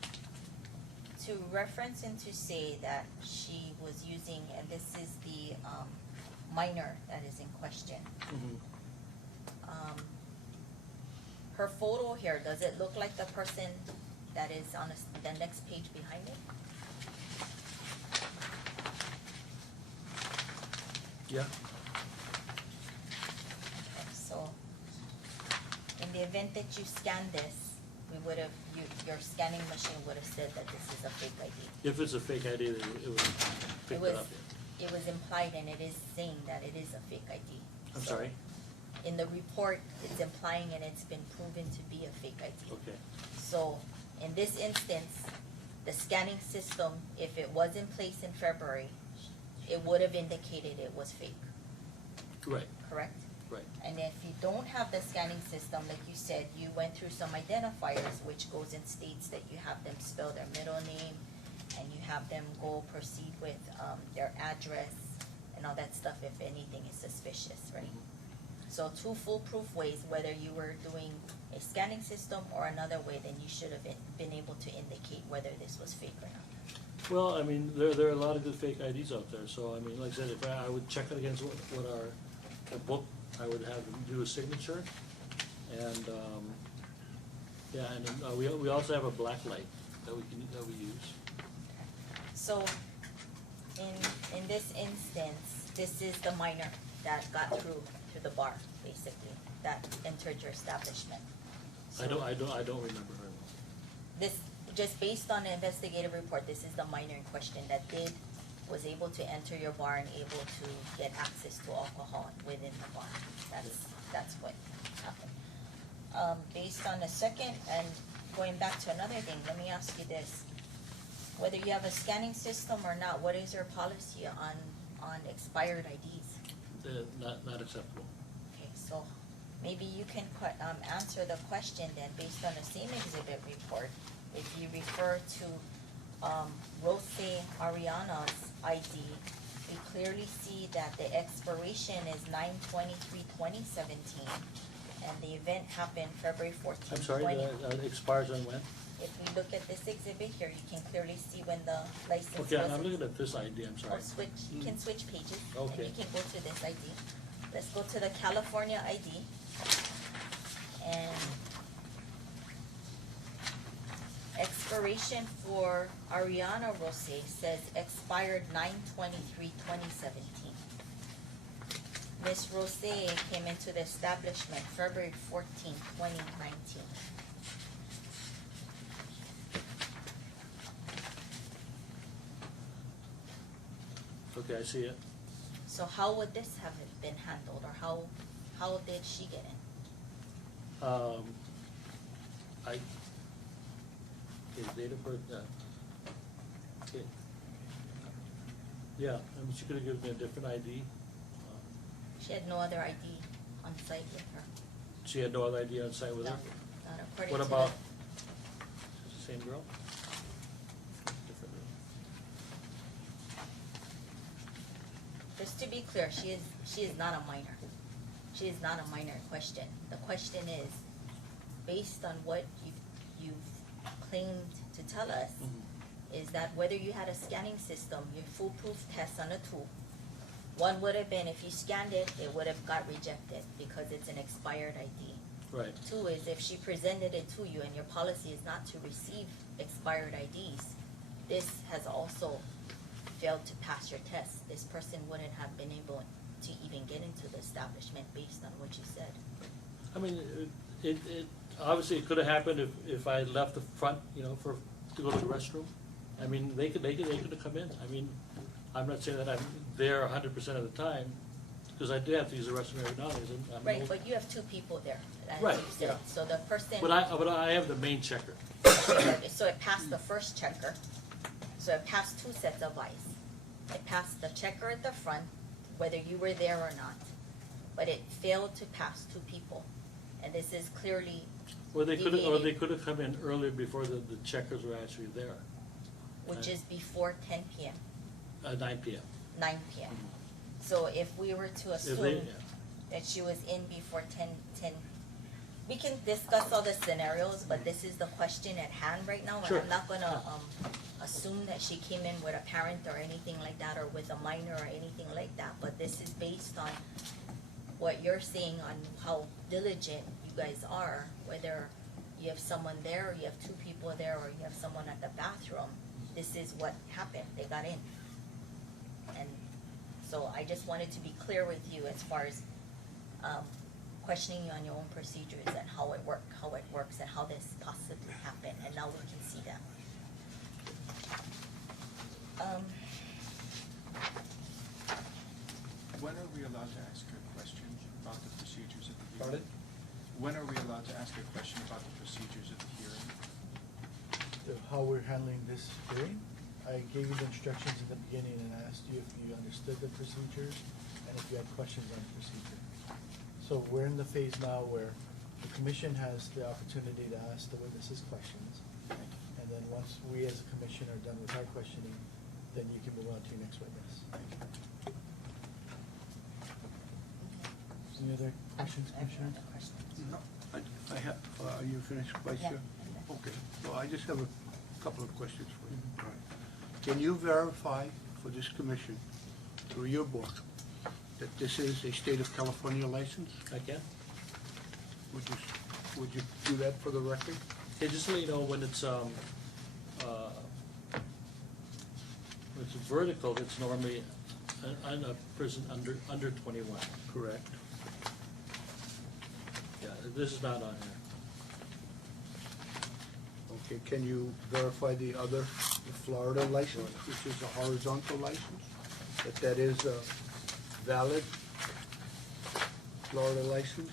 to reference and to say that she was using, and this is the minor that is in question. Her photo here, does it look like the person that is on the next page behind it? yeah. Okay, so in the event that you scan this, we would have, your scanning machine would have said that this is a fake ID. If it's a fake ID, it would picked was, that up yet. it was implied and it is saying that it is a fake ID. I'm So, sorry? in the report, it's implying and it's been proven to be a fake ID. Okay. So, in this instance, the scanning system, if it was in place in February, it would have indicated it was fake, Right, correct? right. And if you don't have the scanning system, like you said, you went through some identifiers, which goes and states that you have them spell their middle name, and you have them go proceed with, their address, and all that stuff if anything is suspicious, right? So two foolproof ways, whether you were doing a scanning system or another way, then you should have been able to indicate whether this was fake or not. Well, I mean, there are a lot of good fake IDs out there, so I mean, like I said, if I would check it against what our book, I would have them do a signature, and, yeah, and then, we also have a black light that we use. So, in this instance, this is the minor that got through the bar, basically, that entered your establishment. I don't remember her. This, just based on the investigative report, this is the minor in question that was able to enter your bar and able to get access to alcohol within the bar. That's what happened. Based on the second, and going back to another thing, let me ask you this. Whether you have a scanning system or not, what is your policy on expired IDs? Not acceptable. Okay, so maybe you can answer the question then based on the same exhibit report. If you refer to Rose Ariana's ID, we clearly see that the expiration is 9/23/2017, and the event happened February 14th, I'm sorry, that expires on when? If we look at this exhibit here, you can clearly see when the license was. Okay, I'm looking at this ID, I'm sorry. You can switch pages. Okay. And you can go to this ID. Let's go to the California ID. And expiration for Ariana Rose says expired 9/23/2017. Miss Rose came into the establishment February 14th, 2019. Okay, I see it. So how would this have been handled, or how did she get in? His date of birth, okay. Yeah, I mean, she could have given me a different ID. She had no other ID on site with her. She had no other ID on site with her? No, not according What to about, same girl? Different girl. Just to be clear, she is not a minor. She is not a minor in question. The question is, based on what you've claimed to tell us, is that whether you had a scanning system, your foolproof test on a tool, one would have been if you scanned it, it would have got rejected because it's an expired ID. Right. Two is if she presented it to you and your policy is not to receive expired IDs, this has also failed to pass your test. This person wouldn't have been able to even get into the establishment based on what you said. I mean, it obviously it could have happened if I left the front, you know, to go to the restroom. I mean, they could have come in. I mean, I'm not saying that I'm there 100% of the time, because I do have to use the restroom every now and then. I'm Right, old. but you have two people there, as Right, you said. yeah. So the person. But I have the main checker. So it passed the first checker. So it passed two sets of eyes. It passed the checker at the front, whether you were there or not. But it failed to pass two people. And this is clearly Or they could deviating, have come in earlier before the checkers were actually there. which is before 10 p.m., 9 p.m. 9 p.m. So if we were to If they- assume yeah. that she was in before 10, we can discuss all the scenarios, but this is the question at hand right now. Sure. And I'm not gonna assume that she came in with a parent or anything like that, or with a minor or anything like that. But this is based on what you're saying on how diligent you guys are, whether you have someone there, or you have two people there, or you have someone at the bathroom. This is what happened. They got in. And so I just wanted to be clear with you as far as questioning you on your own procedures and how it works and how this possibly happened, and now we can see that. when are we allowed to ask a question about the procedures of the Pardon? hearing? When are we allowed to ask a question about the procedures of the hearing? How we're handling this hearing, I gave you the instructions in the beginning and asked you if you understood the procedures and if you had questions on the procedure. So we're in the phase now where the commission has the opportunity to ask the witnesses questions. And then once we as a commission are done with our questioning, then you can move on to your next witness. Any other questions, Commissioner? No, I have, are you finished, Vice Chair? Okay, so I just have a couple of questions for you. All right. Can you verify for this commission, through your book, that this is a state of California license? I can. Would you do that for the record? Okay, just so you know, when it's vertical, it's normally a person under 21. Correct. Yeah, this is not on here. Okay, can you verify the other, the Florida license, which is a horizontal license? That is a valid Florida license?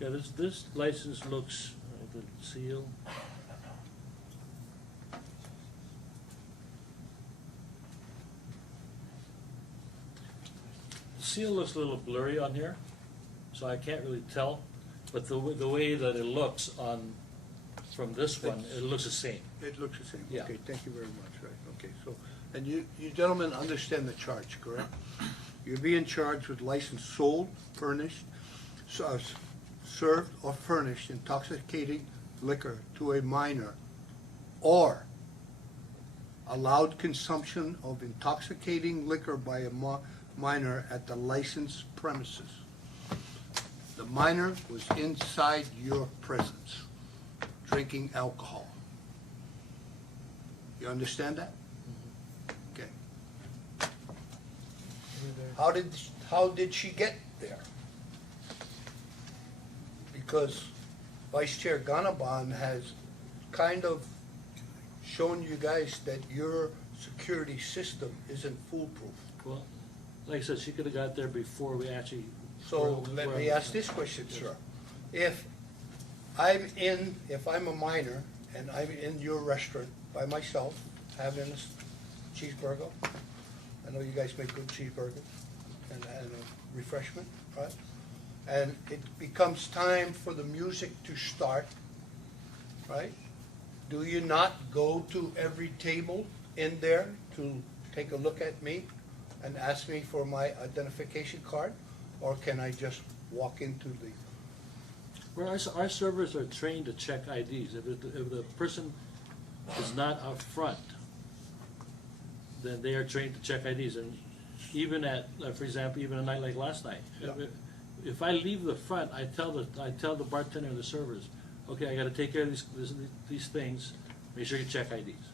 Yeah, this license looks, the seal. The seal looks a little blurry on here, so I can't really tell, but the way that it looks on, from this one, it looks the same. It looks the same? Yeah. Okay, thank you very much, right, okay, so, and you gentlemen understand the charge, correct? You're being charged with license sold, furnished, served or furnished intoxicating liquor to a minor, or allowed consumption of intoxicating liquor by a minor at the licensed premises. The minor was inside your presence, drinking alcohol. You understand that? Okay. How did she get there? Because Vice Chair Ganaban has kind of shown you guys that your security system isn't foolproof. Well, like I said, she could have got there before we actually. So let me ask this question, sir. If I'm a minor and I'm in your restaurant by myself having a cheeseburger, I know you guys make good cheeseburgers and a refreshment, right? And it becomes time for the music to start, right? Do you not go to every table in there to take a look at me and ask me for my identification card? Or can I just walk into the? Well, our servers are trained to check IDs. If the person is not out front, then they are trained to check IDs. And even at, for example, even a night like last night, if I leave the front, I tell the bartender and the servers, okay, I got to take care of these things. Make sure you check IDs.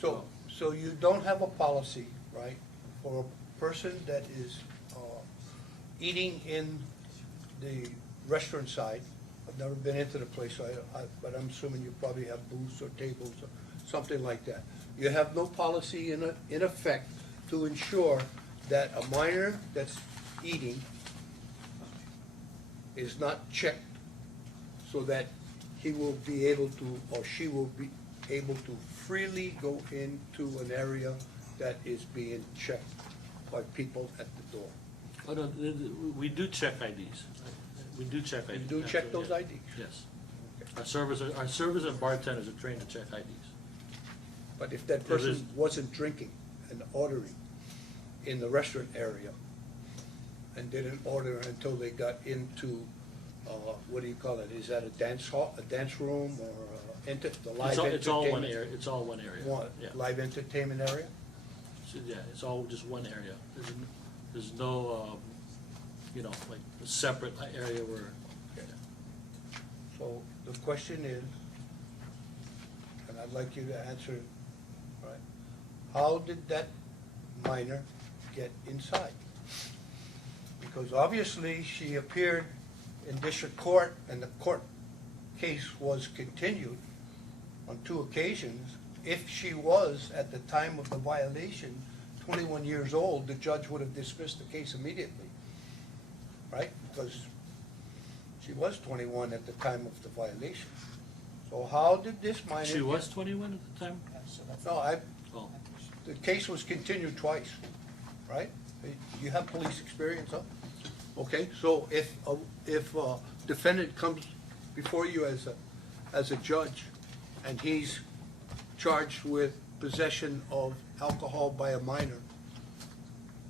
So you don't have a policy, right, for a person that is eating in the restaurant side. I've never been into the place, so but I'm assuming you probably have booths or tables or something like that. You have no policy in effect to ensure that a minor that's eating is not checked so that he will be able to, or she will be able to freely go into an area that is being checked by people at the door. Oh, no, we do check IDs. We do check IDs. You do check those IDs? Yes. Our servers and bartenders are trained to check IDs. But if that person wasn't drinking and ordering in the restaurant area, and didn't order until they got into, what do you call it? Is that a dance hall, a dance room, or the live entertainment? It's all one area, it's all one area. One, Yeah. live entertainment area? So, yeah, it's all just one area. There's no, you know, like a separate area where, So the question is, and I'd like you to answer it, right? How did that minor get inside? Because obviously she appeared in district court and the court case was continued on 2 occasions. If she was, at the time of the violation, 21 years old, the judge would have dismissed the case immediately, right? Because she was 21 at the time of the violation. So how did this minor? she was 21 at the time? No, Oh. the case was continued twice, right? You have police experience, huh? Okay, so if a defendant comes before you as a judge and he's charged with possession of alcohol by a minor,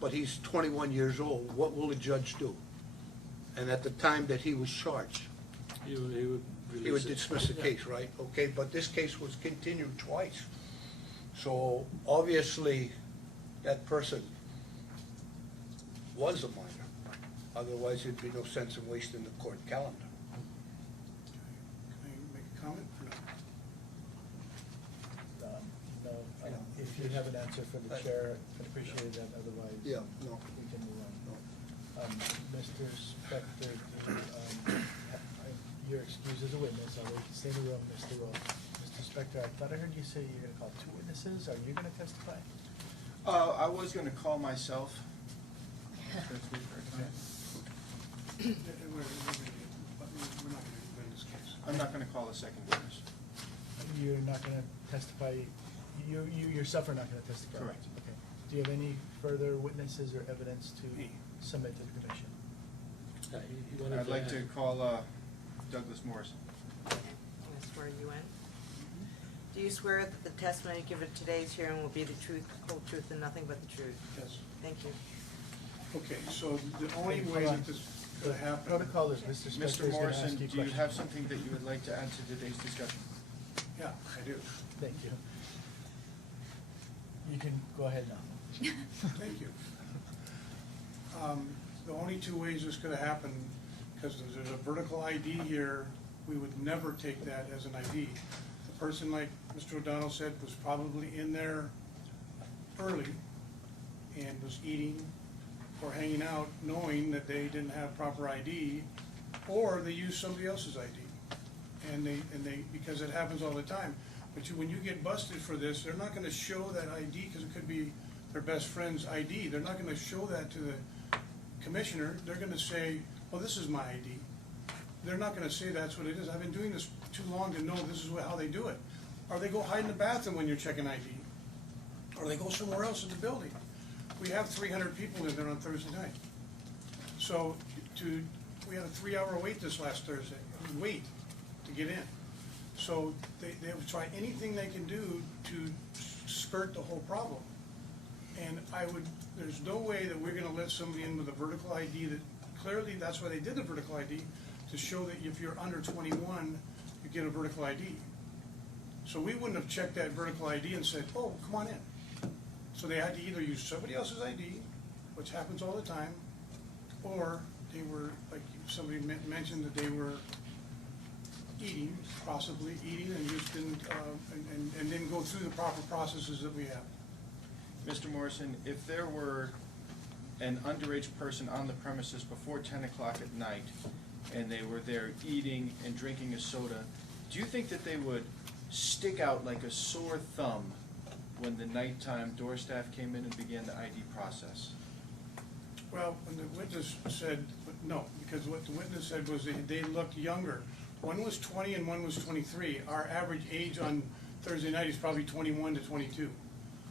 but he's 21 years old, what will the judge do? And at the time that he was charged, He would release he would it. dismiss the Yeah. case, right? Okay, but this case was continued twice. So obviously, that person was a minor. Otherwise, there'd be no sense in wasting the court calendar. Can I make a comment or no? No, if you have an answer for the chair, I'd appreciate that, otherwise. Yeah, no. We can move on. Mr. Spector, you're excused as a witness, I'll let you stay in the room, Mr. Rowe. Mr. Spector, I thought I heard you say you're gonna call 2 witnesses, are you gonna testify? I was gonna call myself. We're not gonna win this case. I'm not gonna call a second witness. You're not gonna testify, you yourself are not gonna testify? Correct. Okay. Do you have any further witnesses or evidence to submit to the commission? You wanted I'd like to call Douglas Morrison. I'm gonna swear you in. Do you swear that the testimony given at today's hearing will be the truth, whole truth, and nothing but the truth? Yes. Thank you. Okay, so the only way that this could happen. Protocol is Mr. Spector is Mr. gonna Morrison, ask you do you questions. have something that you would like to add to today's discussion? Yeah, I do. Thank you. You can go ahead now. Thank you. The only 2 ways this could have happened, because there's a vertical ID here, we would never take that as an ID. The person, like Mr. O'Donnell said, was probably in there early and was eating or hanging out knowing that they didn't have proper ID, or they used somebody else's ID. And they, because it happens all the time. But when you get busted for this, they're not gonna show that ID, because it could be their best friend's ID. They're not gonna show that to the commissioner. They're gonna say, well, this is my ID. They're not gonna say that's what it is. I've been doing this too long to know this is how they do it. Or they go hide in the bathroom when you're checking ID. Or they go somewhere else in the building. We have 300 people in there on Thursday night. So we had a 3-hour wait this last Thursday, wait to get in. So they will try anything they can do to skirt the whole problem. And there's no way that we're gonna let somebody in with a vertical ID that, clearly, that's why they did the vertical ID, to show that if you're under 21, you get a vertical ID. So we wouldn't have checked that vertical ID and said, oh, come on in. So they had to either use somebody else's ID, which happens all the time, or they were, like somebody mentioned, that they were eating, possibly eating, and just didn't, and didn't go through the proper processes that we have. Mr. Morrison, if there were an underage person on the premises before 10 o'clock at night, and they were there eating and drinking a soda, do you think that they would stick out like a sore thumb when the nighttime door staff came in and began the ID process? Well, when the witness said, no, because what the witness said was they looked younger. One was 20 and one was 23. Our average age on Thursday night is probably 21 to 22.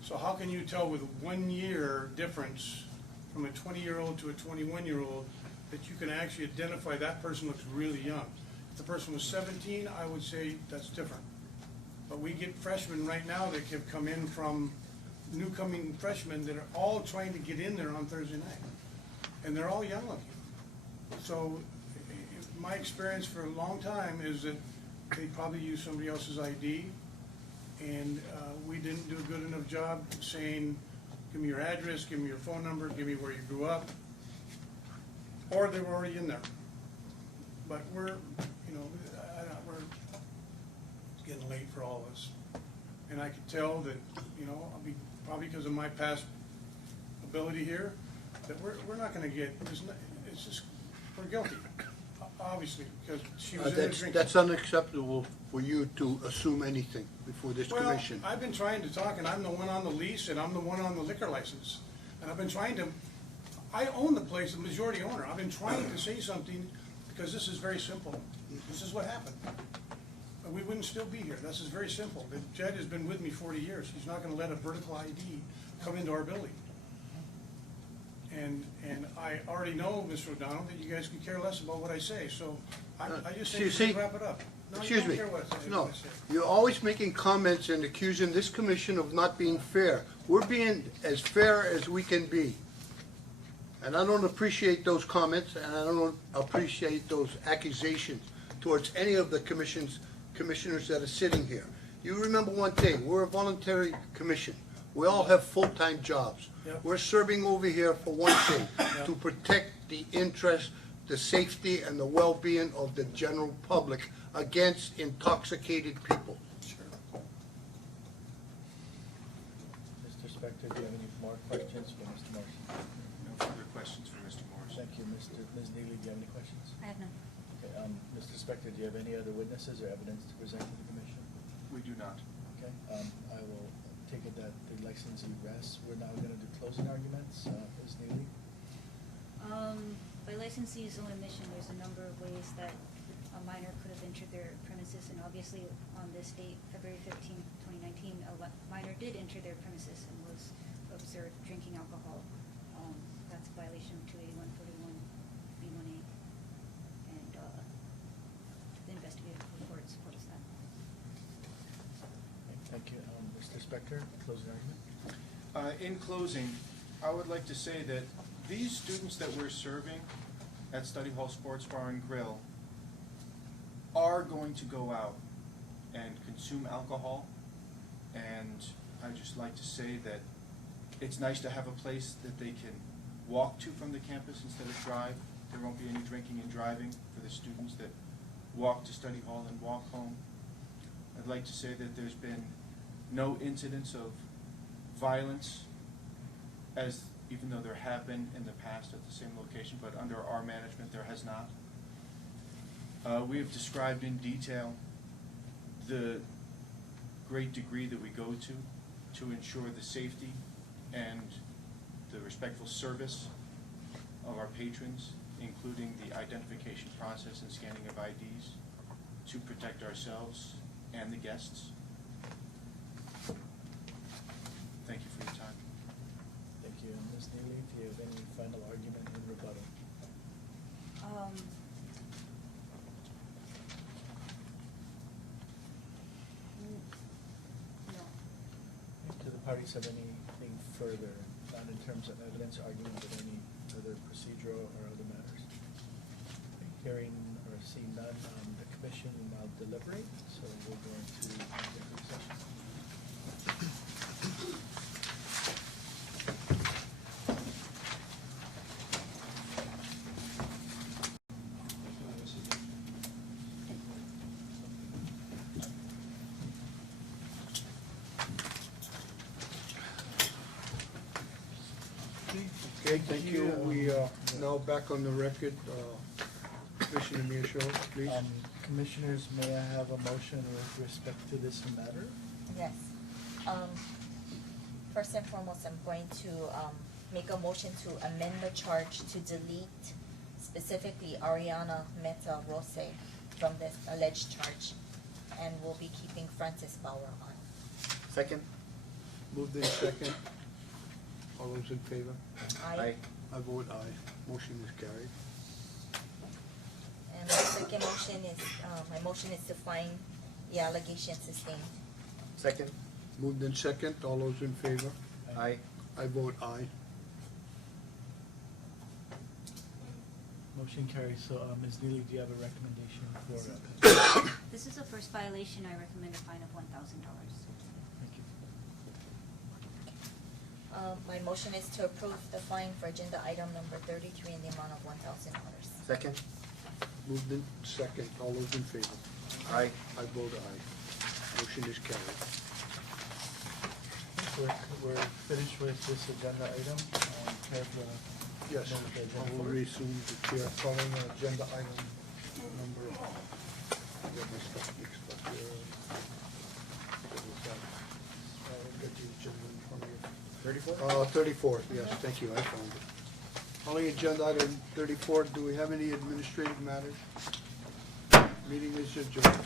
So how can you tell with 1 year difference from a 20-year-old to a 21-year-old that you can actually identify that person looks really young? If the person was 17, I would say that's different. But we get freshmen right now that have come in from new coming freshmen that are all trying to get in there on Thursday night. and they're all young looking. So, my experience for a long time is that they probably use somebody else's ID, and we didn't do a good enough job saying, give me your address, give me your phone number, give me where you grew up, or they were already in there. But we're, you know, we're getting late for all of us. And I could tell that, you know, probably because of my past ability here, that we're not gonna get, it's just, we're guilty, obviously, because she was in the drinking. That's unacceptable for you to assume anything before this commission. Well, I've been trying to talk, and I'm the one on the lease, and I'm the one on the liquor license. And I've been trying to, I own the place, the majority owner. I've been trying to say something, because this is very simple. This is what happened. We wouldn't still be here. This is very simple. Jed has been with me 40 years. He's not gonna let a vertical ID come into our building. And I already know, Mr. O'Donnell, that you guys could care less about what I say, so I just think we should wrap it up. No, you Excuse don't me. care what I say. No, you're always making comments and accusing this commission of not being fair. We're being as fair as we can be. And I don't appreciate those comments, and I don't appreciate those accusations towards any of the commissioners that are sitting here. You remember one thing, we're a voluntary commission. We all have full-time jobs. Yep. We're serving over here for one thing, to protect the interest, the safety, and the well-being of the general public against intoxicated people. Mr. Spector, do you have any more questions for Mr. Morrison? No further questions for Mr. Morrison. Thank you, Ms. Neely, do you have any questions? I have none. Okay, Mr. Spector, do you have any other witnesses or evidence to present to the commission? We do not. Okay, I will take it that the licensee rests. We're now gonna do closing arguments. Ms. Neely? By licensee's own admission, there's a number of ways that a minor could have entered their premises, and obviously on this date, February 15, 2019, a minor did enter their premises and was observed drinking alcohol. That's a violation of 28141B1A, and the investigative report supports that. Okay, thank you. Mr. Spector, closing argument? In closing, I would like to say that these students that we're serving at Study Hall Sports Bar and Grill are going to go out and consume alcohol, and I'd just like to say that it's nice to have a place that they can walk to from the campus instead of drive. There won't be any drinking and driving for the students that walk to Study Hall and walk home. I'd like to say that there's been no incidents of violence, as even though there have been in the past at the same location, but under our management there has not. We have described in detail the great degree that we go to ensure the safety and the respectful service of our patrons, including the identification process and scanning of IDs to protect ourselves and the guests. Thank you for your time. Thank you. Ms. Neely, do you have any final argument in rebuttal? No. Do the parties have anything further, not in terms of evidence, argument, but any other procedural or other matters? Hearing or seeing none, the commission will now deliberate, so we'll go into executive session. Okay, thank you. We are now back on the record. Commissioner Miyashiro, please. Commissioners, may I have a motion with respect to this matter? Yes. First and foremost, I'm going to make a motion to amend the charge to delete specifically Ariana Meta Rose from this alleged charge, and we'll be keeping Francis Bauer on. Second? Moved in second. All those in favor? Aye. I vote aye. Motion is carried. And my second motion is, my motion is to find the allegation sustained. Second? Moved in second. All those in favor? Aye. I vote aye. Motion carries. So, Ms. Neely, do you have a recommendation for, This is the first violation. I recommend a fine of $1,000. thank you. My motion is to approve the fine for agenda item number 33 in the amount of $1,000. Second? Moved in second, all those in favor? Aye. I vote aye. Motion is carried. We're finished with this agenda item. Have, Yes, move the agenda I will forward. resume the chair calling on agenda item number, I got my stuff mixed up here. What was that? Get the agenda in front of you. 34? 34, yes, thank you, I found it. Calling agenda item 34, do we have any administrative matters? Meeting is adjourned.